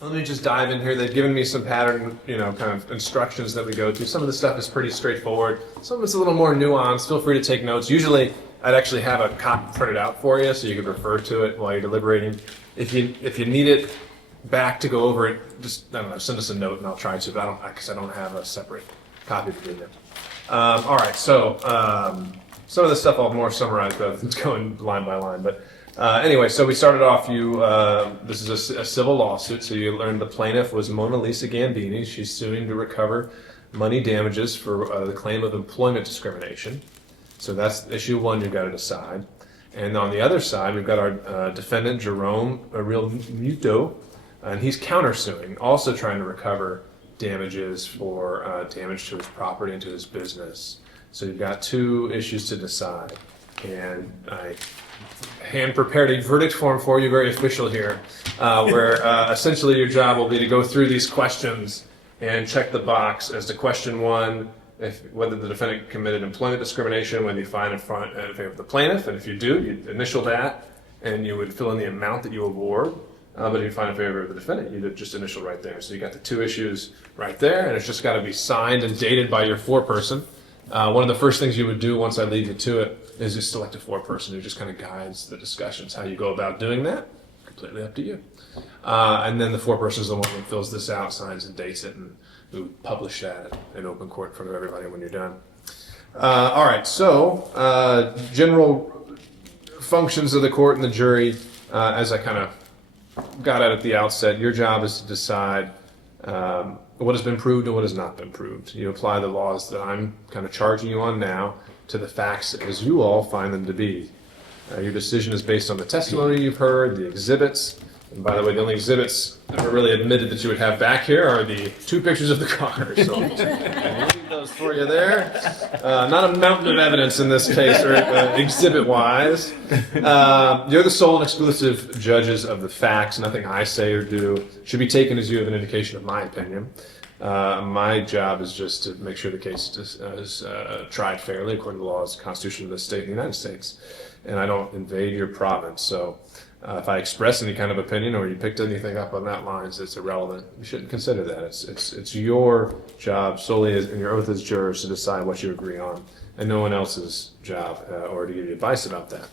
Let me just dive in here. They've given me some pattern, kind of instructions that we go to. Some of the stuff is pretty straightforward. Some of it's a little more nuanced. Feel free to take notes. Usually, I'd actually have a copy printed out for you so you could refer to it while you're deliberating. If you need it back to go over it, just, I don't know, send us a note and I'll try to, but because I don't have a separate copy to give you. All right, so some of the stuff I'll more summarize rather than going line by line, but anyway, so we started off, this is a civil lawsuit, so you learned the plaintiff was Mona Lisa Gambini. She's suing to recover money damages for the claim of employment discrimination. So that's issue one you've got to decide. And on the other side, we've got our defendant, Jerome Real Muto, and he's countersuing, also trying to recover damages for damage to his property and to his business. So you've got two issues to decide. And I hand-prepared a verdict form for you, very official here, where essentially your job will be to go through these questions and check the box as to question one, whether the defendant committed employment discrimination, whether you find in favor of the plaintiff, and if you do, you initial that, and you would fill in the amount that you award. But if you find in favor of the defendant, you just initial right there. So you got the two issues right there, and it's just got to be signed and dated by your foreperson. One of the first things you would do once I lead you to it is just select a foreperson who just kind of guides the discussions. How you go about doing that, completely up to you. And then the foreperson is the one that fills this out, signs and dates it, and we would publish that in open court in front of everybody when you're done. All right, so general functions of the court and the jury, as I kind of got at the outset, your job is to decide what has been proved and what has not been proved. You apply the laws that I'm kind of charging you on now to the facts as you all find them to be. Your decision is based on the testimony you've heard, the exhibits. And by the way, the only exhibits that were really admitted that you would have back here are the two pictures of the car. So I'll leave those for you there. Not a mountain of evidence in this case, or exhibit-wise. You're the sole and exclusive judges of the facts. Nothing I say or do should be taken as you have an indication of my opinion. My job is just to make sure the case is tried fairly according to the laws, the Constitution of the state of the United States. And I don't invade your province. So if I express any kind of opinion or you picked anything up on that lines, it's irrelevant. You shouldn't consider that. It's your job solely in your oath as jurors to decide what you agree on, and no one else's job or to give you advice about that.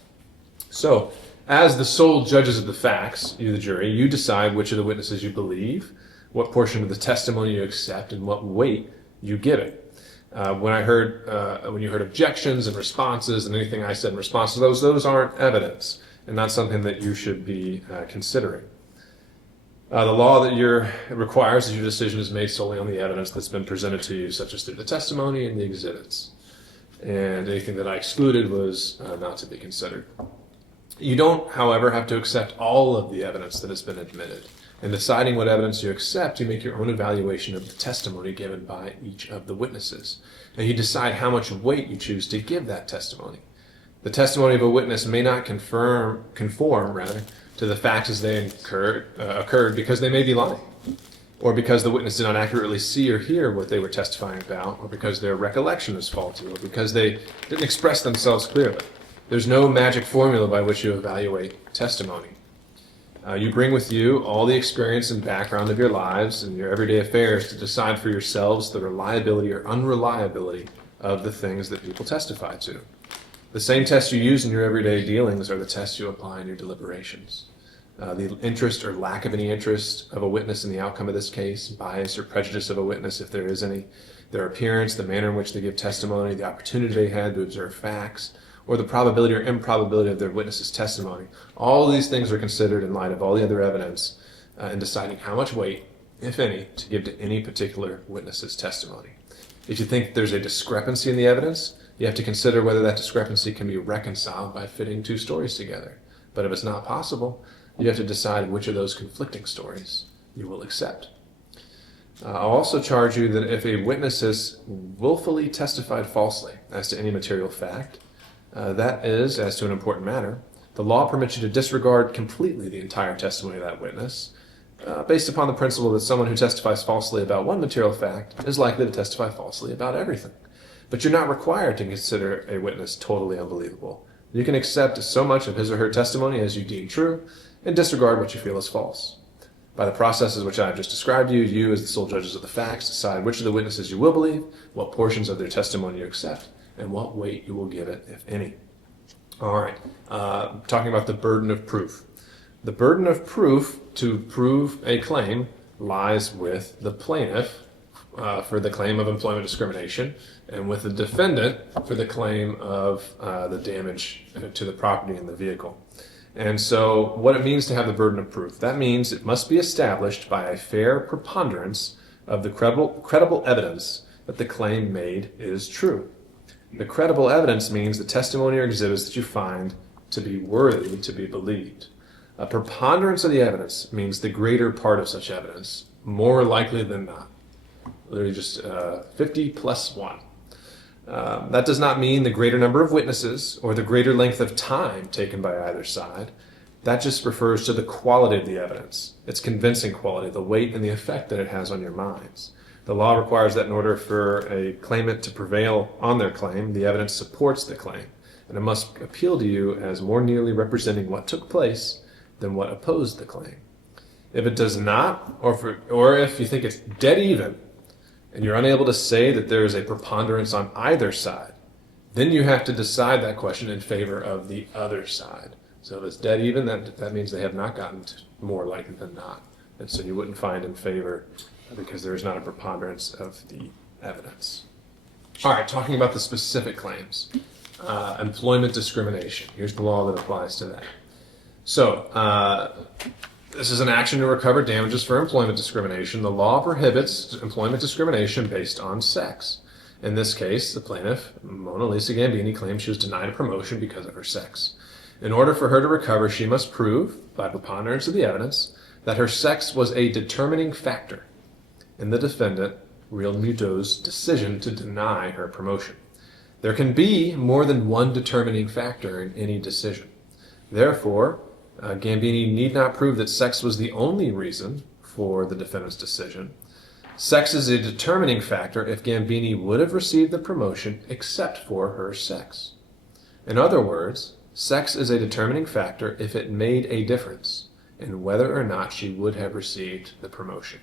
So as the sole judges of the facts, you the jury, you decide which of the witnesses you believe, what portion of the testimony you accept, and what weight you give it. When you heard objections and responses and anything I said in response to those aren't evidence and not something that you should be considering. The law that requires that your decision is made solely on the evidence that's been presented to you, such as through the testimony and the exhibits. And anything that I excluded was not to be considered. You don't, however, have to accept all of the evidence that has been admitted. In deciding what evidence you accept, you make your own evaluation of the testimony given by each of the witnesses. And you decide how much weight you choose to give that testimony. The testimony of a witness may not conform to the facts as they occurred because they may be lying, or because the witness did not accurately see or hear what they were testifying about, or because their recollection is faulty, or because they didn't express themselves clearly. There's no magic formula by which you evaluate testimony. You bring with you all the experience and background of your lives and your everyday affairs to decide for yourselves the reliability or unreliability of the things that people testify to. The same tests you use in your everyday dealings are the tests you apply in your deliberations. The interest or lack of any interest of a witness in the outcome of this case, bias or prejudice of a witness if there is any, their appearance, the manner in which they give testimony, the opportunity they had to observe facts, or the probability or improbability of their witness's testimony. All of these things are considered in light of all the other evidence in deciding how much weight, if any, to give to any particular witness's testimony. If you think there's a discrepancy in the evidence, you have to consider whether that discrepancy can be reconciled by fitting two stories together. But if it's not possible, you have to decide which of those conflicting stories you will accept. I'll also charge you that if a witness has willfully testified falsely as to any material fact, that is, as to an important matter, the law permits you to disregard completely the entire testimony of that witness, based upon the principle that someone who testifies falsely about one material fact is likely to testify falsely about everything. But you're not required to consider a witness totally unbelievable. You can accept so much of his or her testimony as you deem true and disregard what you feel is false. By the processes which I have just described to you, you, as the sole judges of the facts, decide which of the witnesses you will believe, what portions of their testimony you accept, and what weight you will give it, if any. All right, talking about the burden of proof. The burden of proof to prove a claim lies with the plaintiff for the claim of employment discrimination, and with the defendant for the claim of the damage to the property and the vehicle. And so what it means to have the burden of proof, that means it must be established by a fair preponderance of the credible evidence that the claim made is true. The credible evidence means the testimony or exhibits that you find to be worthy to be believed. A preponderance of the evidence means the greater part of such evidence, more likely than not. Literally just 50 plus 1. That does not mean the greater number of witnesses or the greater length of time taken by either side. That just refers to the quality of the evidence, its convincing quality, the weight and the effect that it has on your minds. The law requires that in order for a claimant to prevail on their claim, the evidence supports the claim, and it must appeal to you as more nearly representing what took place than what opposed the claim. If it does not, or if you think it's dead even, and you're unable to say that there is a preponderance on either side, then you have to decide that question in favor of the other side. So if it's dead even, that means they have not gotten more likely than not. And so you wouldn't find in favor because there is not a preponderance of the evidence. All right, talking about the specific claims. Employment discrimination. Here's the law that applies to that. So, this is an action to recover damages for employment discrimination. The law prohibits employment discrimination based on sex. In this case, the plaintiff, Mona Lisa Gambini, claims she was denied a promotion because of her sex. In order for her to recover, she must prove, by preponderance of the evidence, that her sex was a determining factor in the defendant, Real Muto's, decision to deny her promotion. There can be more than one determining factor in any decision. Therefore, Gambini need not prove that sex was the only reason for the defendant's decision. Sex is a determining factor if Gambini would have received the promotion except for her sex. In other words, sex is a determining factor if it made a difference in whether or not she would have received the promotion.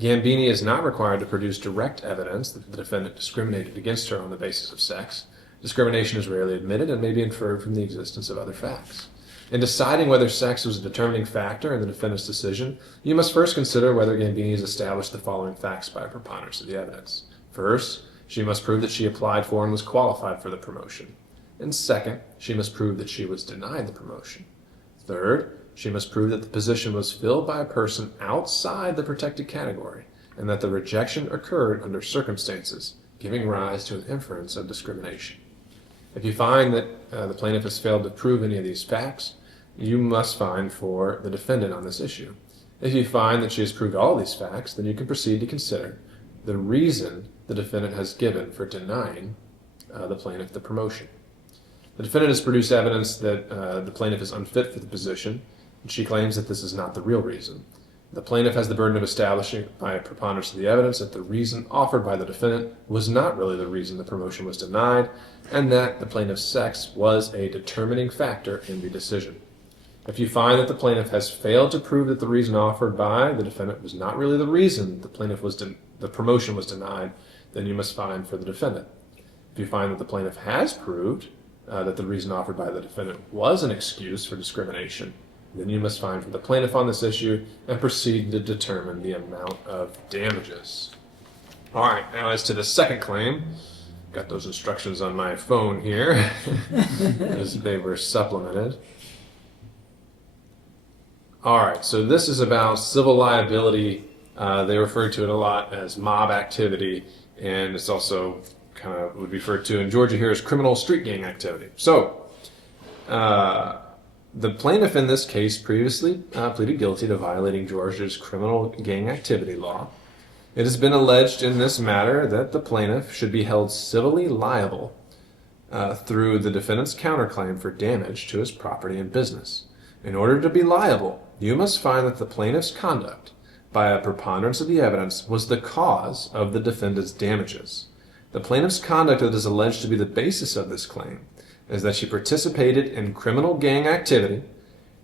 Gambini is not required to produce direct evidence that the defendant discriminated against her on the basis of sex. Discrimination is rarely admitted and may be inferred from the existence of other facts. In deciding whether sex was a determining factor in the defendant's decision, you must first consider whether Gambini has established the following facts by a preponderance of the evidence. First, she must prove that she applied for and was qualified for the promotion. And second, she must prove that she was denied the promotion. Third, she must prove that the position was filled by a person outside the protected category and that the rejection occurred under circumstances giving rise to an inference of discrimination. If you find that the plaintiff has failed to prove any of these facts, you must find for the defendant on this issue. If you find that she has proved all these facts, then you can proceed to consider the reason the defendant has given for denying the plaintiff the promotion. The defendant has produced evidence that the plaintiff is unfit for the position, and she claims that this is not the real reason. The plaintiff has the burden of establishing by a preponderance of the evidence that the reason offered by the defendant was not really the reason the promotion was denied, and that the plaintiff's sex was a determining factor in the decision. If you find that the plaintiff has failed to prove that the reason offered by the defendant was not really the reason the promotion was denied, then you must find for the defendant. If you find that the plaintiff has proved that the reason offered by the defendant was an excuse for discrimination, then you must find for the plaintiff on this issue and proceed to determine the amount of damages. All right, now as to the second claim, got those instructions on my phone here as they were supplemented. All right, so this is about civil liability. They refer to it a lot as mob activity, and it's also kind of would be referred to in Georgia here as criminal street gang activity. So, the plaintiff in this case previously pleaded guilty to violating Georgia's criminal gang activity law. It has been alleged in this matter that the plaintiff should be held civilly liable through the defendant's counterclaim for damage to his property and business. In order to be liable, you must find that the plaintiff's conduct, by a preponderance of the evidence, was the cause of the defendant's damages. The plaintiff's conduct that is alleged to be the basis of this claim is that she participated in criminal gang activity,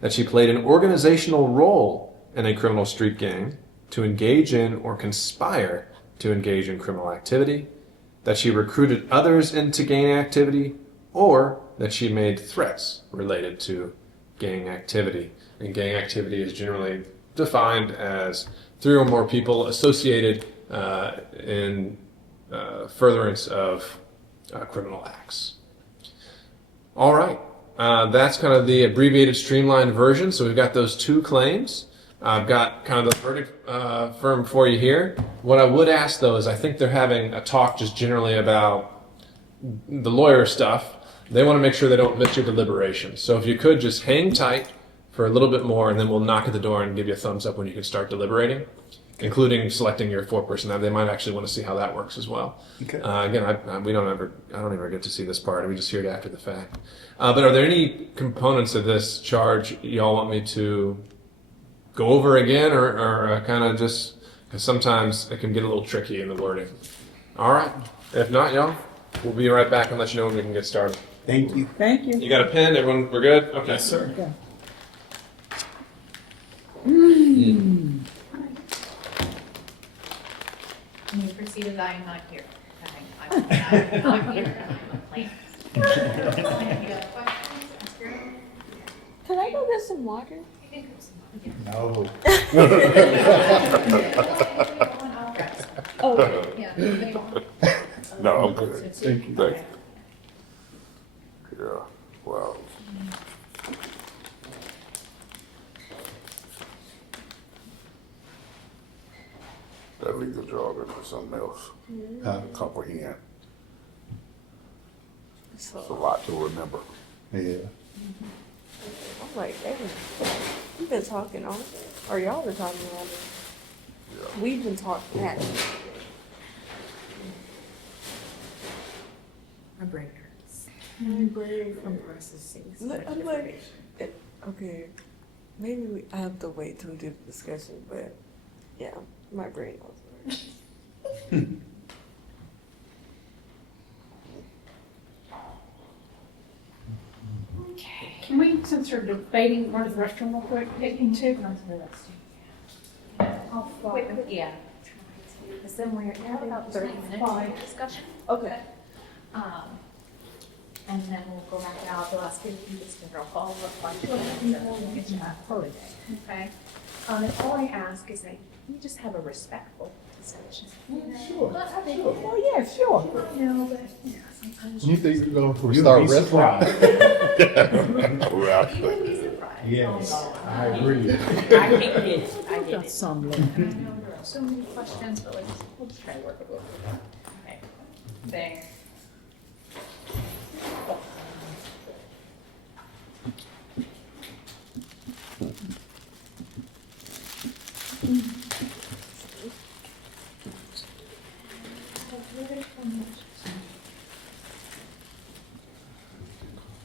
that she played an organizational role in a criminal street gang, to engage in or conspire to engage in criminal activity, that she recruited others into gang activity, or that she made threats related to gang activity. And gang activity is generally defined as 3 or more people associated in furtherance of criminal acts. All right, that's kind of the abbreviated, streamlined version. So we've got those 2 claims. I've got kind of the verdict firm for you here. What I would ask, though, is I think they're having a talk just generally about the lawyer stuff. They want to make sure they don't miss your deliberations. So if you could just hang tight for a little bit more, and then we'll knock at the door and give you a thumbs up when you can start deliberating, including selecting your 4-person. They might actually want to see how that works as well. Okay. Again, I don't ever get to see this part. We just hear it after the fact. But are there any components of this charge y'all want me to go over again, or kind of just, because sometimes it can get a little tricky in the wording? All right. If not, y'all, we'll be right back and let you know when we can get started. Thank you. Thank you. You got a pen? Everyone, we're good? Okay. Yes, sir. Okay. You may proceed as I am not here. I'm not here. I'm a plant. You got questions? Ask your own. Can I go get some water? You can come see mine. No. Oh, Yeah. Anybody want? No, I'm good. Thank you. Thank you. Yeah, wow. That legal job is something else to comprehend. It's a lot to remember. Yeah. I'm like, hey, we've been talking all, or y'all been talking all day. Yeah. We've been talking that. My brain hurts. My brain. From processing. Look, I'm like, okay, maybe I have to wait till we do the discussion, but yeah, my brain also hurts. Okay. Can we, since we're debating, run to the restroom real quick, taking 2? I'll follow. Wait, yeah. Because then we're at about 30 minutes of discussion. Okay. And then we'll go back out. They'll ask you if you just a follow-up question. And then we'll get you that holiday. Okay. And all I ask is that you just have a respectful discussion. Sure. Oh, yeah, sure. I know, but sometimes You think you're going to You'll start be restaurant? Right. you would be surprised. Yes, I agree. I get it. I You get got it. some left. I know there are so many questions, but like, we'll just try to work it over. Okay. There.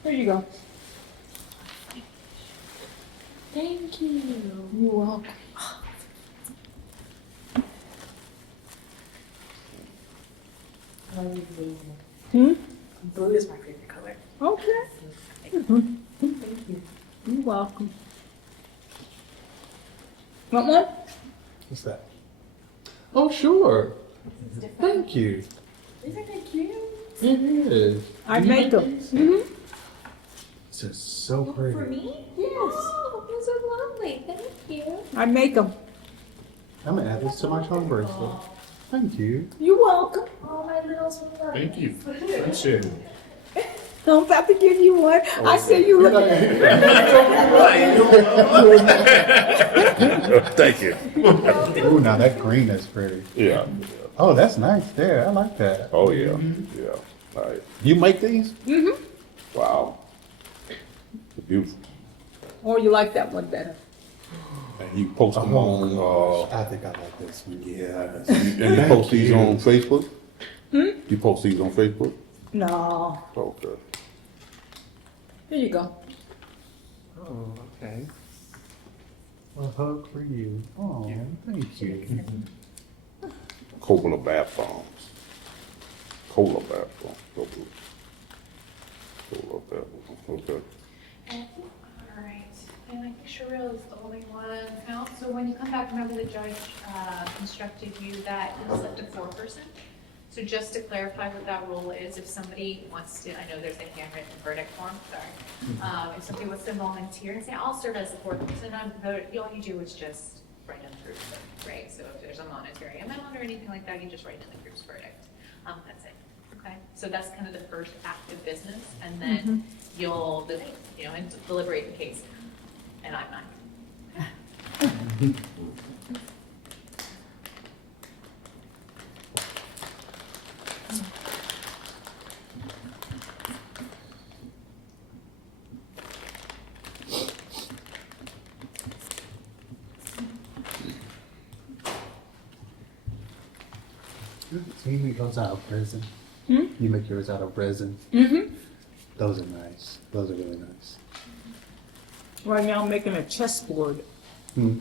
Here you go. Thank you. You're welcome. Hmm? Blue is my favorite color. Okay. Thank you. You're welcome. Want one? What's that? Oh, sure. Thank you. Isn't it cute? It is. I make them. Mm-hmm. This is so pretty. For me? Yes. Oh, those are lovely. Thank you. I make them. I'm going to add this to my charm bracelet. Thank you. You're welcome. Oh, my little sweetheart. Thank you. Appreciate it. I'm about to give you one. I see you look. Thank you. Ooh, now that green is pretty. Yeah. Oh, that's nice there. I like that. Oh, yeah. Yeah. All right. You make these? Mm-hmm. Wow. Beautiful. Or you like that one better? And you post them on, I think I like this one. yeah. And you post these on Facebook? You post these on Facebook? No. Okay. Here you go. Oh, okay. A hug for you. Oh, thank you. Cola bath bombs. Cola bath bombs. Cola bath bombs. Okay. All right. And I think Sherrill is the only one out. So when you come back, remember the judge instructed you that you select a foreperson. So just to clarify what that rule is, if somebody wants to, I know there's a handwritten verdict form, sorry. If somebody wants to volunteer and say, I'll serve as a foreperson, all you do is just write in the group's verdict, right? So if there's a monetary amount or anything like that, you just write in the group's verdict. That's it. Okay, so that's kind of the first active business, and then you'll debate, and deliberate the case. And I'm not. So you make those out of resin? Hmm? You make yours out of resin? Mm-hmm. Those are nice. Those are really nice. Right now I'm making a chessboard. Hmm.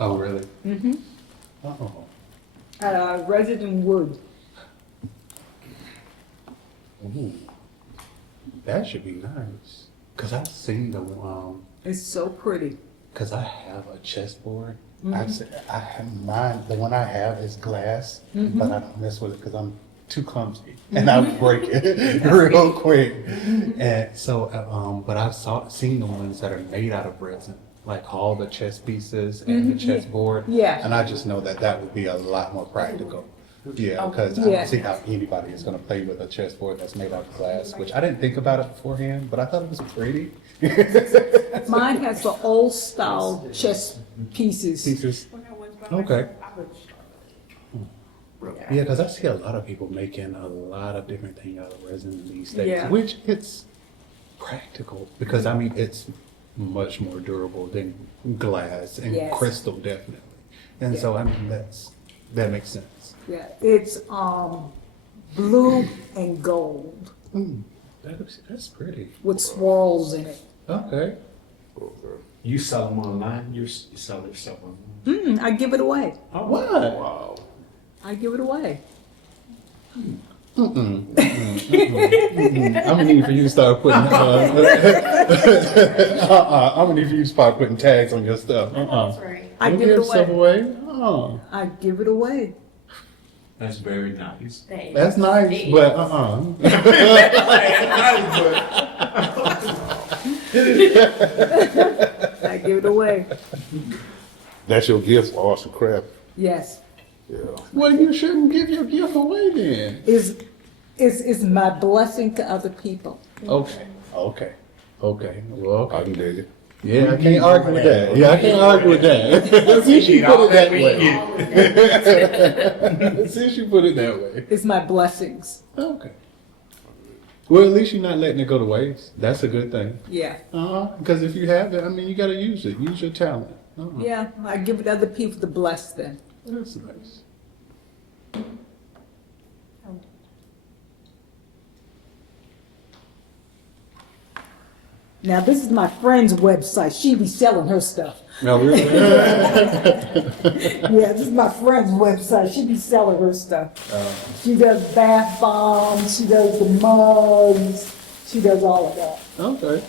Oh, really? Mm-hmm. Oh. Out of resin wood. Ooh. That should be nice. Cause I've seen the It's so pretty. cause I have a chessboard. Mm-hmm. I have mine. The one I have is glass, Mm-hmm. but I don't mess with it because I'm too clumsy and I break it real quick. And so, but I've seen the ones that are made out of resin, like all the chess pieces and the chessboard. Yeah. And I just know that that would be a lot more practical. Yeah, because I Yeah. don't see how anybody is going to play with a chessboard that's made out of glass, which I didn't think about it beforehand, but I thought it was pretty. Mine has the old style chess pieces. Pieces. Okay. Yeah, because I see a lot of people making a lot of different things out of resin these days, Yeah. which it's practical because I mean it's much more durable than glass and Yes. crystal definitely, and so I mean that makes sense. Yeah, it's blue and gold That's pretty. with swirls in it. Okay. You sell them online? You sell your stuff online? I give it away. Oh, What? Wow. I give it away. I'm gonna need for you to start putting. I'm gonna need for you to start putting tags on your stuff. That's right. I Don't give it stuff away. away. Oh, I give it away. That's very nice. that's nice, but I give it away. That's your gift for arts and craft. Yes. Yeah. Well, you shouldn't give your gift away then. Is my blessing to other people. Okay. Okay. Okay. Well, okay. I can dig it. Yeah, I can't argue with that. Yeah, I can't argue with that. Since you put it that way. Since you put it that way. It's my blessings. Okay. Well, at least you're not letting it go to waste. That's a good thing. Yeah. Because if you have it, I mean, you got to use it. Use your talent. Yeah, I give it to other people to bless them. That's nice. Now, this is my friend's website. She be selling her stuff. Now, we're Yeah, this is my friend's website. She be selling her stuff. She does bath bombs. She does the mugs. She does all of that. okay.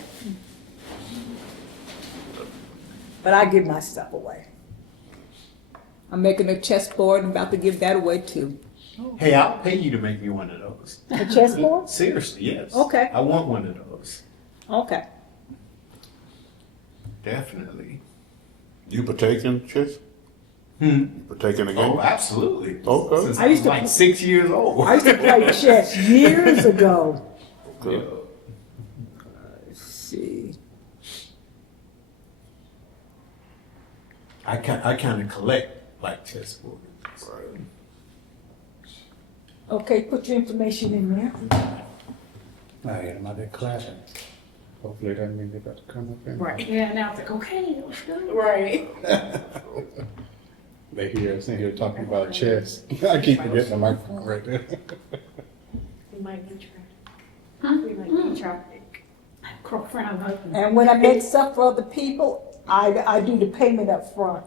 But I give my stuff away. I'm making a chessboard and about to give that away too. Hey, I'll pay you to make me one of those. A chessboard? Seriously, yes. Okay. I want one of those. Okay. Definitely. You partake in chess? You partake in the game? Oh, absolutely. Okay. Since I used to I'm like pl- 6 years old. I used to play chess years ago. Okay. Let's see. I kind of collect like chessboards. Right. Okay, put your information in there. I had them out there clapping. Hopefully that means they're about to come up in. Right. Yeah, now it's like, okay, let's go. Right. They hear us in here talking about chess. I keep forgetting the microphone right there. We might be traffic. We might be traffic. Girlfriend, I'm hoping. And when I make stuff for other people, I do the payment up front.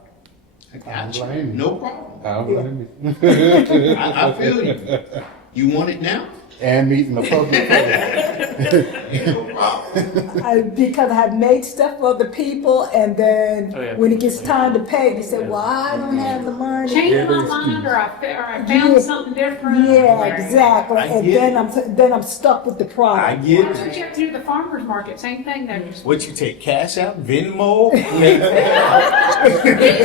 I don't blame you. No problem. I don't blame you. I feel you. You want it now? And meet in the public place. Because I have made stuff for other people, and then Oh, yeah. when it gets time to pay, they say, well, I don't have the money. Change my mind, or I found Yeah. something different. Yeah, exactly, I and get then I'm stuck with the I product. get That's what it. you have to do at the farmer's market, same thing, though. What you take, cash out, Venmo? He's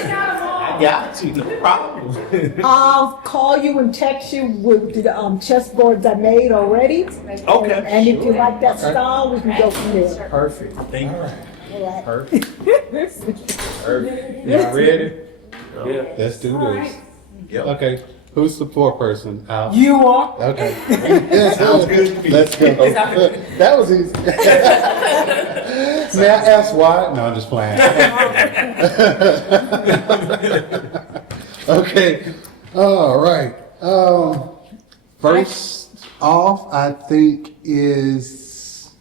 got them all. I got you, no problem. I'll call you and text you with the chessboards I made already. Okay. And if you like that style, we can go from there. Perfect. Thank you. All right. Perfect. Perfect. Y'all ready? Yeah. Let's do All this. right. Yep. Okay, who's the fourth person? Al? You are. Okay. Sounds good to me. Let's go. That was easy. May I ask why? No, I'm just playing. Okay. All right. First off, I think is.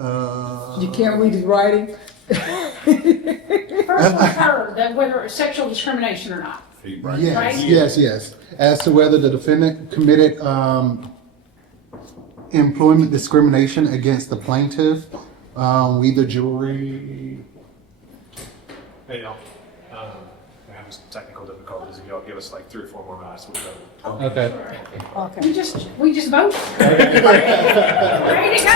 You can't read his writing? First one heard, that whether it's sexual discrimination or not. Yes, Right? yes. As to whether the defendant committed employment discrimination against the plaintiff, we the jury. Hey, y'all. We're having some technical difficulties. If y'all give us like 3 or 4 more minutes, we'll go. Okay. Okay. We just voted. Ready to go.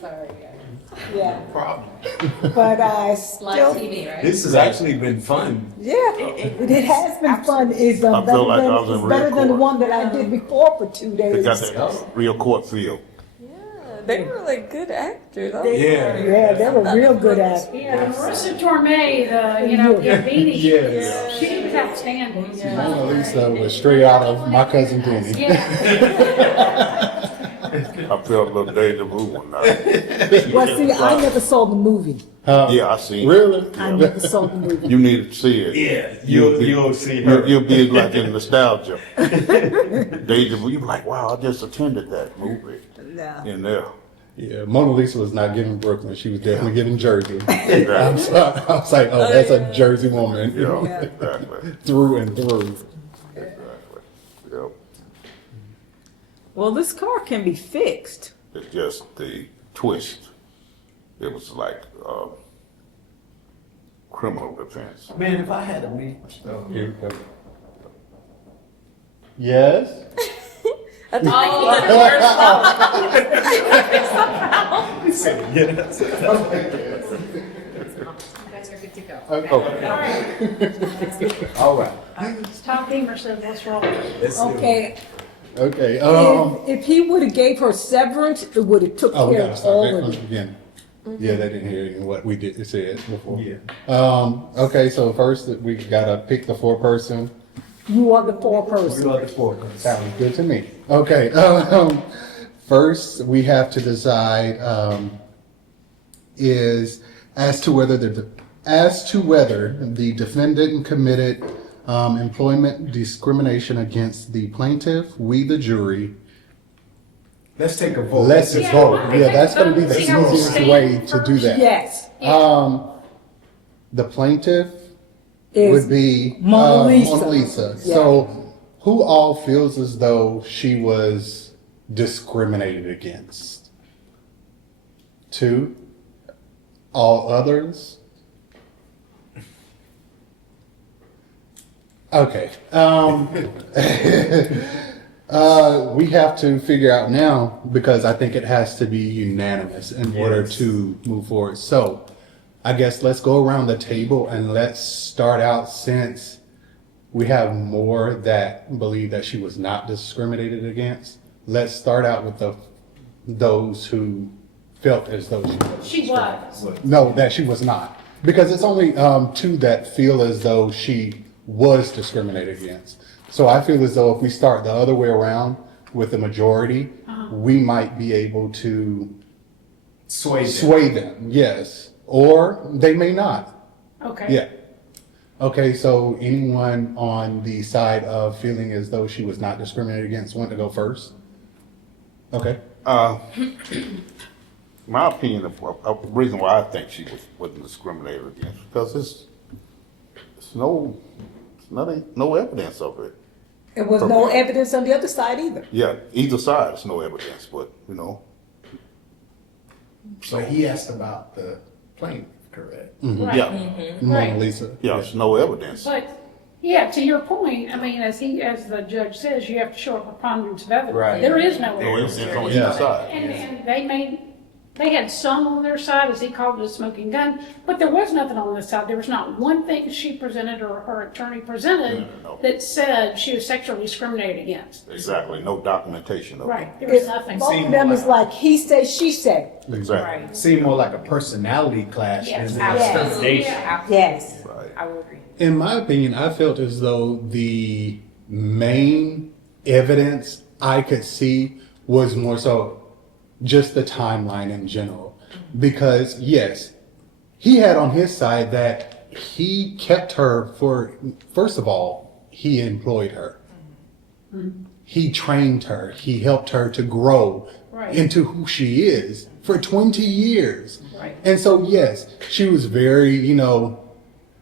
Sorry, guys. Yeah, Problem. but I Live still, TV, right? This has actually been fun. yeah, it has been fun. It's I better feel like I was than, in it's better real than the court. one that I did before for 2 They days. got that real court feel. Yeah, they were like good actors. Yeah. Yeah, they were real good at it. Yeah, the Marissa Torme, Gambini, Yes. she was outstanding. Mona Lisa was straight out of My Cousin Vinny. Yeah. I felt a little deja vu one night. Well, see, I never saw the movie. Yeah, I seen it. Really? I never saw the movie. You need to see it. Yeah, you'll see her. You'll be like in nostalgia. Deja vu. You be like, wow, I just attended that movie No. in there. Yeah, Mona Lisa was not giving Brooklyn. She was definitely giving Jersey. Exactly. I was like, oh, that's a Jersey woman. Yeah, exactly. Through and through. Exactly. Yep. Well, this car can be fixed. It's just the twist. It was like criminal defense. Man, if I had a meet. Here we go. Yes? I think Yes. You guys are good to go. Okay. All right. Tom Beamer says, what's wrong? Let's do it. Okay, Okay. if he would have gave her severance, it would have took Oh, we care gotta of start all back from of the it. beginning. Yeah, they didn't hear what we did said before. Yeah. Okay, so first we gotta pick the 4-person. You are the 4 We person. are the four. Sounds good to me. Okay, first we have to decide is as to whether the defendant committed employment discrimination against the plaintiff. We, the jury. Let's take a vote. Let's just vote. Yeah, that's gonna be the See how we'll easiest stand way to do that. Yes, The plaintiff is would be Mona Lisa. Mona Lisa. Yeah. So, who all feels as though she was discriminated against? 2. All others? Okay. We have to figure out now because I think it has to be unanimous in order Yes. to move forward. So, I guess let's go around the table and let's start out since we have more that believe that she was not discriminated against. Let's start out with those who felt as though she was. She was. No, that she was not. Because it's only 2 that feel as though she was discriminated against. So I feel as though if we start the other way around with the majority, we might be able to sway them, yes. Or they may not. Okay. Yeah. Okay, so anyone on the side of feeling as though she was not discriminated against want to go first? Okay. My opinion of the reason why I think she wasn't discriminated against because it's no no evidence of it. There was no evidence on the other side either. Yeah, either side, there's no evidence, but, you know. So he asked about the plaintiff, correct? Right. Yeah, Mona Lisa. yeah, there's no evidence. But, yeah, to your point, I mean, as the judge says, you have to show a preponderance of evidence. Right. There is no No evidence. evidence on Yeah. either side. And they had some on their side, as he called it, a smoking gun, but there was nothing on this side. There was not one thing she presented or her attorney presented No. that said she was sexually discriminated against. Exactly, no documentation of it. Right, there was It's, nothing. both of them is like he say, she say. Exactly. Seemed more like a personality clash Yes, than absolutely. discrimination. Yes. Right. I will agree. In my opinion, I felt as though the main evidence I could see was more so just the timeline in general. Because yes, he had on his side that he kept her for, first of all, he employed her. He trained her. He helped her to grow Right. into who she is for 20 years. Right. And so, yes, she was very,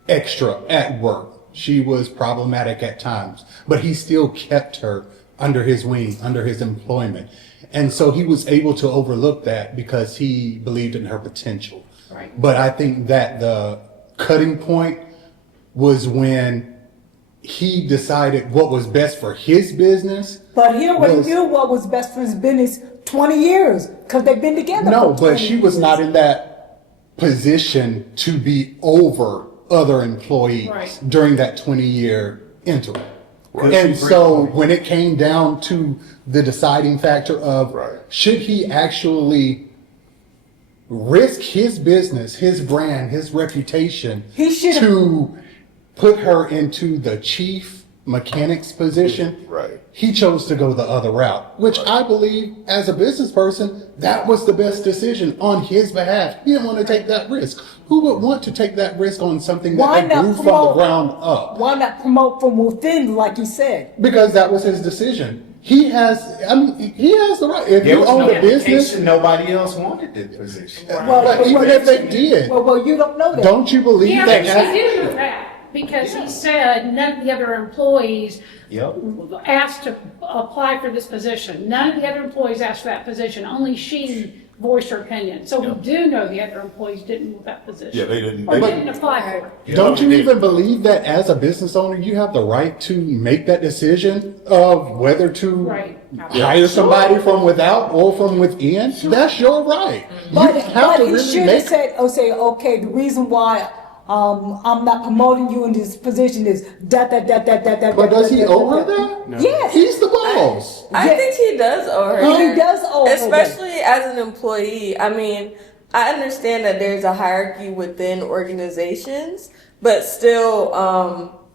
extra at work. She was problematic at times, but he still kept her under his wing, under his employment. And so he was able to overlook that because he believed in her potential. Right. But I think that the cutting point was when he decided what was best for his business. But he already Was- knew what was best for his business 20 years, because they've been together No, for 20 but she was not in that position to be over other employees Right. during that 20-year interim. Right. And so when it came down to the deciding factor of Right. should he actually risk his business, his brand, his reputation He should've- to put her into the chief mechanic's position, Right. he chose to go the other route, which I believe as a business person, that was the best decision on his behalf. He didn't want to take that risk. Who would want to take that risk on something Why that not grew from promote- the ground up? Why not promote from within, like he said? Because that was his decision. He has the right. If There you was own no a business, indication nobody else wanted the position. but even if they did, Well, you don't know that. don't you believe Yeah, that? but she did know that, because he said none of the other employees Yep. asked to apply for this position. None of the other employees asked for that position, only she voiced her opinion. So we do know the other employees didn't want that position. Yeah, they didn't. Or They didn't apply for it. Don't you even believe that as a business owner, you have the right to make that decision of whether to Right. hire somebody from without or from within? That's your right. But, You have to he really should have make. said, okay, the reason why I'm not promoting you in this position is da. But does he owe her that? Yes. He's the boss. I Yes. think he does owe her. He does owe her that. Especially as an employee. I mean, I understand that there's a hierarchy within organizations, but still,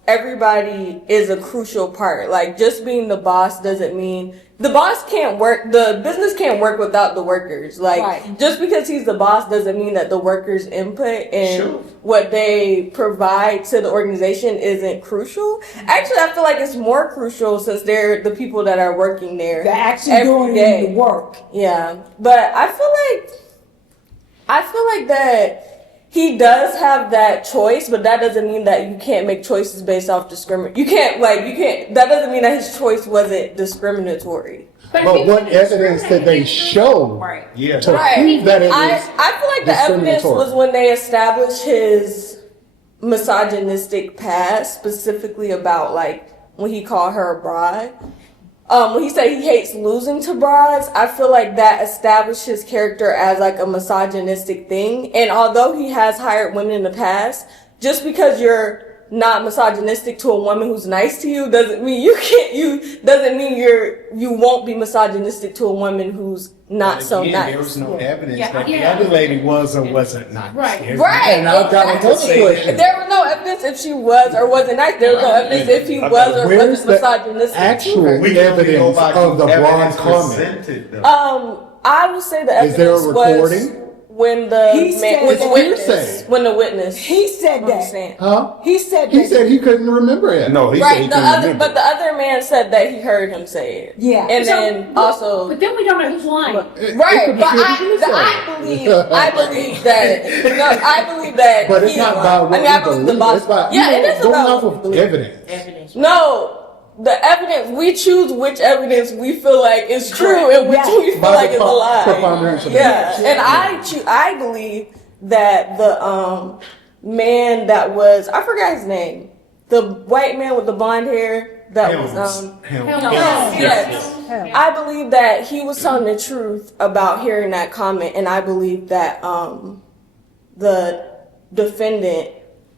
everybody is a crucial part. Like, just being the boss doesn't mean the boss can't work, the business can't work without the workers. Like, Right. just because he's the boss doesn't mean that the workers' input and Sure. what they provide to the organization isn't crucial. Actually, I feel like it's more crucial since they're the people that are working there. They're actually every doing day. the work. Yeah, but I feel like that he does have that choice, but that doesn't mean that you can't make choices based off discrimination. That doesn't mean that his choice wasn't discriminatory. But what evidence did they show Yeah. to Right. prove that it I was? feel like the evidence discriminatory. was when they established his misogynistic past, specifically about like when he called her a broad. When he said he hates losing to broads, I feel like that established his character as like a misogynistic thing. And although he has hired women in the past, just because you're not misogynistic to a woman who's nice to you doesn't mean you won't be misogynistic to a woman who's not so Again, nice. there was no evidence Yeah. that the Yeah. other lady was or wasn't nice. Right. Every- Right. And I've got another exactly. question. There was no evidence if she was or wasn't nice. There was no evidence if he was or Where's wasn't the misogynistic to actual her. We can only go evidence by of the broad evidence comment? presented, though. I would say the Is there a evidence was recording? when the He said when the that- witness Hearsay. when the witness He said on the that. stand. Huh? He said He that. said he couldn't remember it. No, he said Right, he the couldn't other, remember. but the other man said that he heard him say it. Yeah. and So, then but- also But then we don't know who's lying. right, could be but fifty I believe that I believe that. But it's he not lied. about what I mean, I we believe the believe. boss. It's about Yeah, it is going about off what we of believe. evidence. No, the evidence we choose which evidence we feel like is true and which Yeah. we feel By like is a lie. preponderance of Yeah, evidence. and I believe that the man that was, I forgot his name, the white man with the blonde hair that was yes. I believe that he was telling the truth about hearing that comment, and I believe that the defendant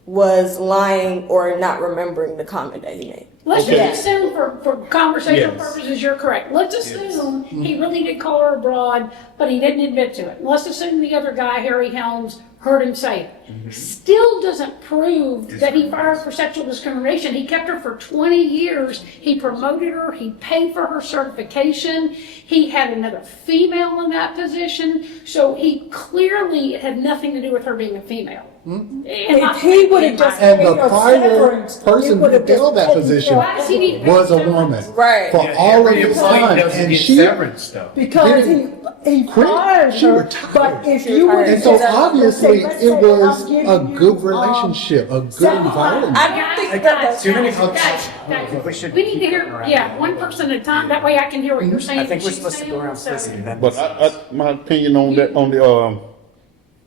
was lying or not remembering the comment that he made. Let's Okay. just assume for conversational Yes. purposes, you're correct. Let's assume he really did call her abroad, but he didn't admit to it. Let's assume the other guy, Harry Helms, heard him say it. Still doesn't prove that he fired for sexual discrimination. He kept her for 20 years. He promoted her. He paid for her certification. He had another female in that position. So he clearly had nothing to do with her being a female. If he would have just And paid the her prior severance, person it would who have just held that taken position care Why does of he it. need to was a pay woman. Right. For all of Every this employee time. doesn't And get she, severance though. Because he quit. fired She her, retired. but if She you would retired. have and so just, obviously let's say it was I'm giving a you, good relationship, a good environment. I don't think that that's Too many Guys, hooks. guys, We should we need to keep hear, going around. yeah, one person at a time. That way I can hear what you're saying. I think we're she's supposed to saying, go around so- listening. That But makes sense. my opinion on that,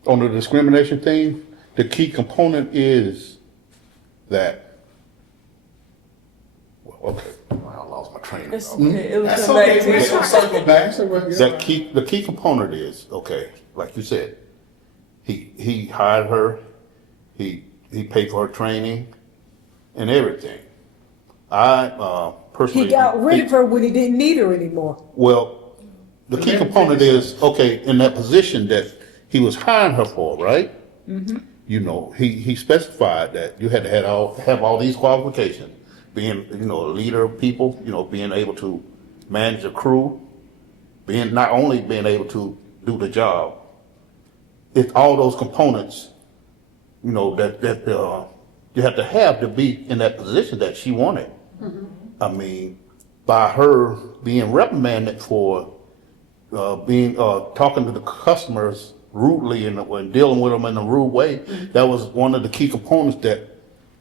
on the discrimination thing, the key component is that, well, okay, well, I lost my train of It's, thought. it was That's the okay, next- we're gonna circle back. The key component is, okay, like you said, he hired her, he paid for her training and everything. I personally. he got rid of her when he didn't need her anymore. Well, the key component is, okay, in that position that he was hiring her for, right? You know, he specified that you had to have all these qualifications, being, you know, a leader of people, you know, being able to manage a crew, not only being able to do the job. It's all those components, you know, that you have to be in that position that she wanted. I mean, by her being reprimanded for talking to the customers rudely and dealing with them in a rude way, that was one of the key components that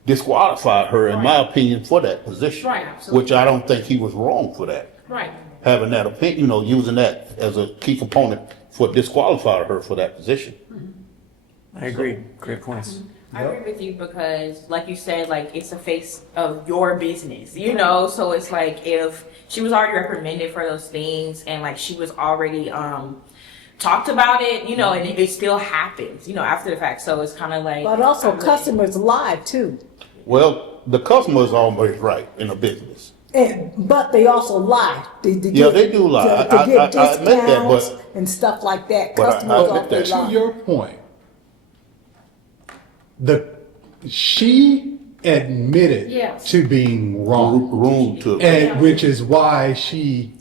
disqualified her, in my opinion, for that position. Right, absolutely. Which I don't think he was wrong for that. Right. Having that opinion, you know, using that as a key component for disqualifying her for that position. I agree. Great points. I agree with you because, like you said, like it's the face of your business, you know. So it's like if she was already reprimanded for those things, and like she was already talked about it, you know, and it still happens, you know, after the fact. So it's kind of like. But also I really- customers lie too. Well, the customer is always right in a business. But they also lie. Yeah, they do lie. To get I admit that, discounts but- and stuff like that. but I Customers admit often that. To lie. your point, she admitted Yes. to being wrong, Rude to. and which is why she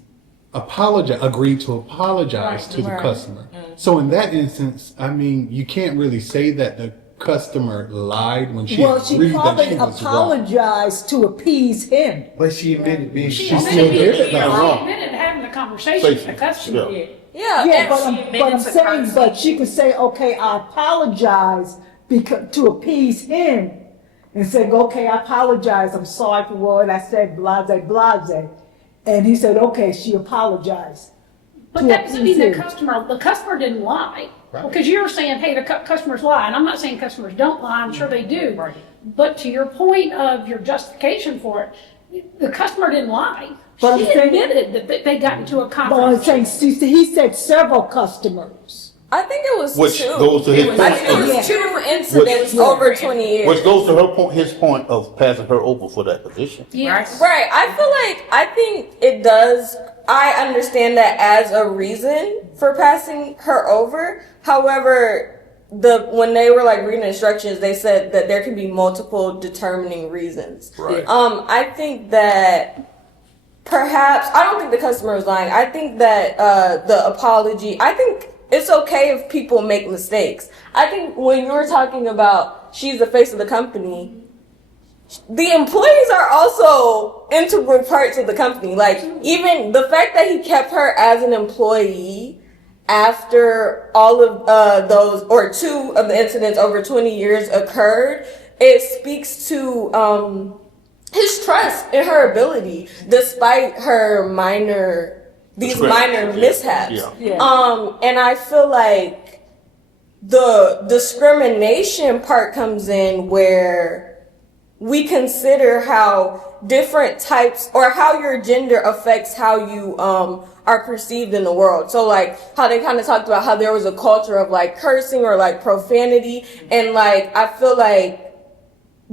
agreed to apologize to the Right. customer. So in that instance, I mean, you can't really say that the customer lied when she Well, she agreed that probably she was wrong. apologized to appease him. But she admitted being. She still did it. She wrong. admitted having the conversation with the customer. Yeah. Yeah, Yeah, and but she I'm admitted to saying, cursing. but she could say, okay, I apologize to appease him, and say, okay, I apologize, I'm sorry for what I said, blase, blase. And he said, okay, she apologized. But that doesn't mean the customer didn't lie. Because you're saying, hey, the customers lie, and I'm not saying customers don't lie, I'm sure they do. But to your point of your justification for it, the customer didn't lie. But She I'm saying- admitted that they got into a But I'm conference. saying, he said several customers. I think it was Which two. goes to his I think it was Yeah. two different incidents Which- over 20 years. Which goes to his point of passing her over for that position. Yes. Right. I think it does. I understand that as a reason for passing her over. However, when they were like reading instructions, they said that there can be multiple determining reasons. Right. I think that perhaps I don't think the customer was lying. I think that the apology. I think it's okay if people make mistakes. I think when you were talking about she's the face of the company, the employees are also integral parts of the company. Like, even the fact that he kept her as an employee after all of those, or two of the incidents over 20 years occurred, it speaks to his trust in her ability, despite her these minor mishaps. Yeah. And I feel like the discrimination part comes in where we consider how different types, or how your gender affects how you are perceived in the world. So like how they kind of talked about how there was a culture of like cursing or like profanity, and like I feel like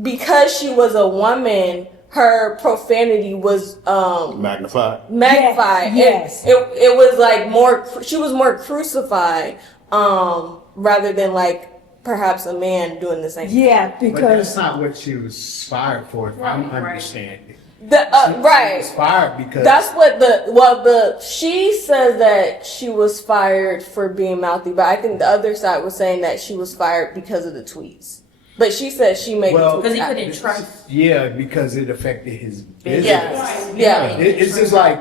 because she was a woman, her profanity was Magnified. Yes. And it was like she was more crucified rather than like perhaps a man doing the same. Yeah, But because that's not what she was fired for, if I'm Right. understanding. She Right. was fired because That's what she says that she was fired for being mouthy, but I think the other side was saying that she was fired because of the tweets. But she said she made the tweets Because he after. couldn't trust. yeah, because it affected his business. Yeah. It's just like,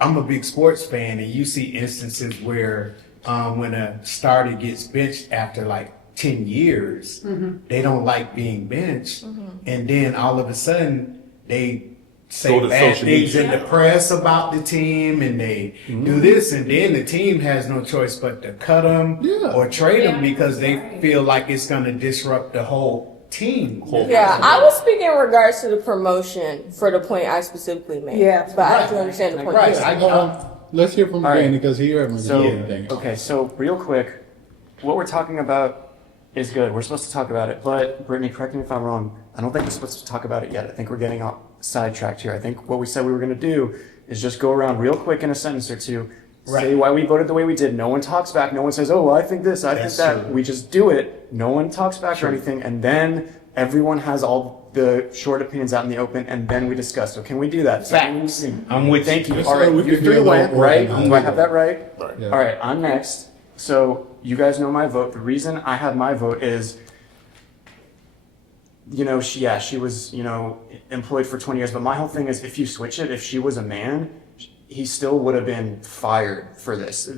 I'm a big sports fan, and you see instances where when a starter gets benched after like 10 years, they don't like being benched, and then all of a sudden they say Go to bad social things media. in the press about the team, and they do this, and then the team has no choice but to cut them or trade them because they feel like it's going to disrupt the whole team. Yeah, I was speaking in regards to the promotion for the point I specifically made. Yeah. But I do understand the point. Right. you're saying. Let's hear from All right. Danny because he hasn't So, said anything. okay, so real quick, what we're talking about is good. We're supposed to talk about it, but Brittany, correct me if I'm wrong. I don't think we're supposed to talk about it yet. I think we're getting sidetracked here. I think what we said we were going to do is just go around real quick in a sentence or two, say why we voted the way we did. No one talks back. No one says, "Oh, well, I think this, I think That's that." true. We just do it. No one talks back or anything, and then everyone has all the short opinions out in the open, and then we discuss. So can we do that? Facts. I'm with Thank you. Yes, All sir. right, We you can three be a went, little right? organized. Do I have that right? Yeah. All right, I'm next. So you guys know my vote. The reason I have my vote is, she was, employed for 20 years. But my whole thing is, if you switch it, if she was a man, he still would have been fired for this.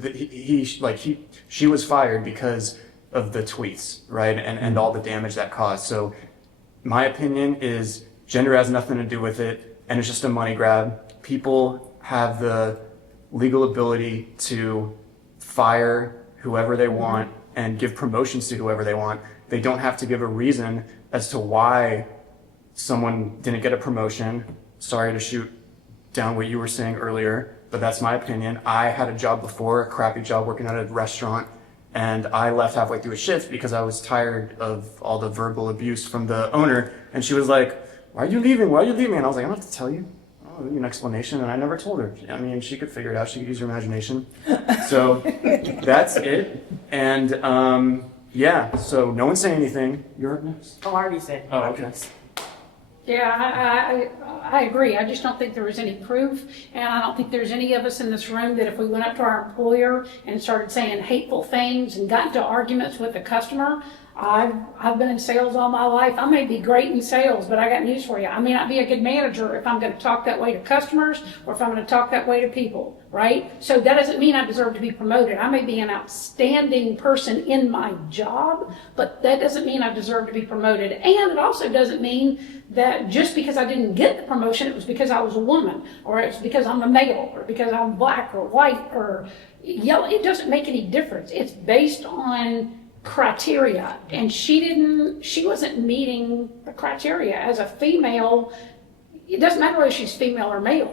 She was fired because of the tweets, right? And all the damage that caused. So my opinion is gender has nothing to do with it, and it's just a money grab. People have the legal ability to fire whoever they want and give promotions to whoever they want. They don't have to give a reason as to why someone didn't get a promotion. Sorry to shoot down what you were saying earlier, but that's my opinion. I had a job before, a crappy job working at a restaurant, and I left halfway through a shift because I was tired of all the verbal abuse from the owner. And she was like, "Why are you leaving? Why are you leaving?" And I was like, "I don't have to tell you. I'll give you an explanation." And I never told her. I mean, she could figure it out. She could use her imagination. So that's it. And so no one's saying anything. You're up next. Oh, I already said. Oh, okay. Yeah, I agree. I just don't think there was any proof, and I don't think there's any of us in this room that if we went up to our employer and started saying hateful things and got into arguments with the customer. I've been in sales all my life. I may be great in sales, but I got news for you. I may not be a good manager if I'm going to talk that way to customers or if I'm going to talk that way to people, right? So that doesn't mean I deserve to be promoted. I may be an outstanding person in my job, but that doesn't mean I deserve to be promoted. And it also doesn't mean that just because I didn't get the promotion, it was because I was a woman, or it's because I'm a male, or because I'm black or white or yellow. It doesn't make any difference. It's based on criteria, and she wasn't meeting the criteria as a female. It doesn't matter whether she's female or male.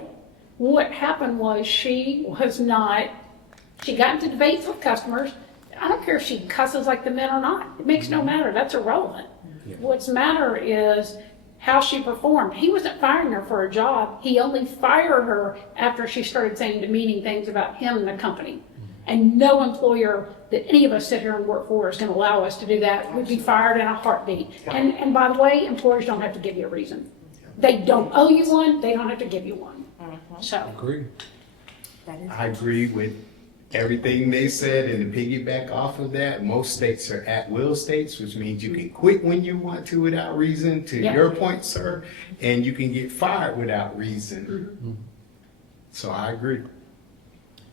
What happened was she got into debates with customers. I don't care if she cusses like the men or not. It makes no matter. That's irrelevant. What's matter is how she performed. He wasn't firing her for a job. He only fired her after she started saying demeaning things about him and the company. And no employer that any of us sit here and work for is going to allow us to do that. We'd be fired in a heartbeat. And by the way, employers don't have to give you a reason. They don't owe you one. They don't have to give you one. So Agree. I agree with everything they said, and to piggyback off of that, most states are at-will states, which means you can quit when you want to without reason, to Yeah. your point, sir, and you can get fired without reason. So I agree.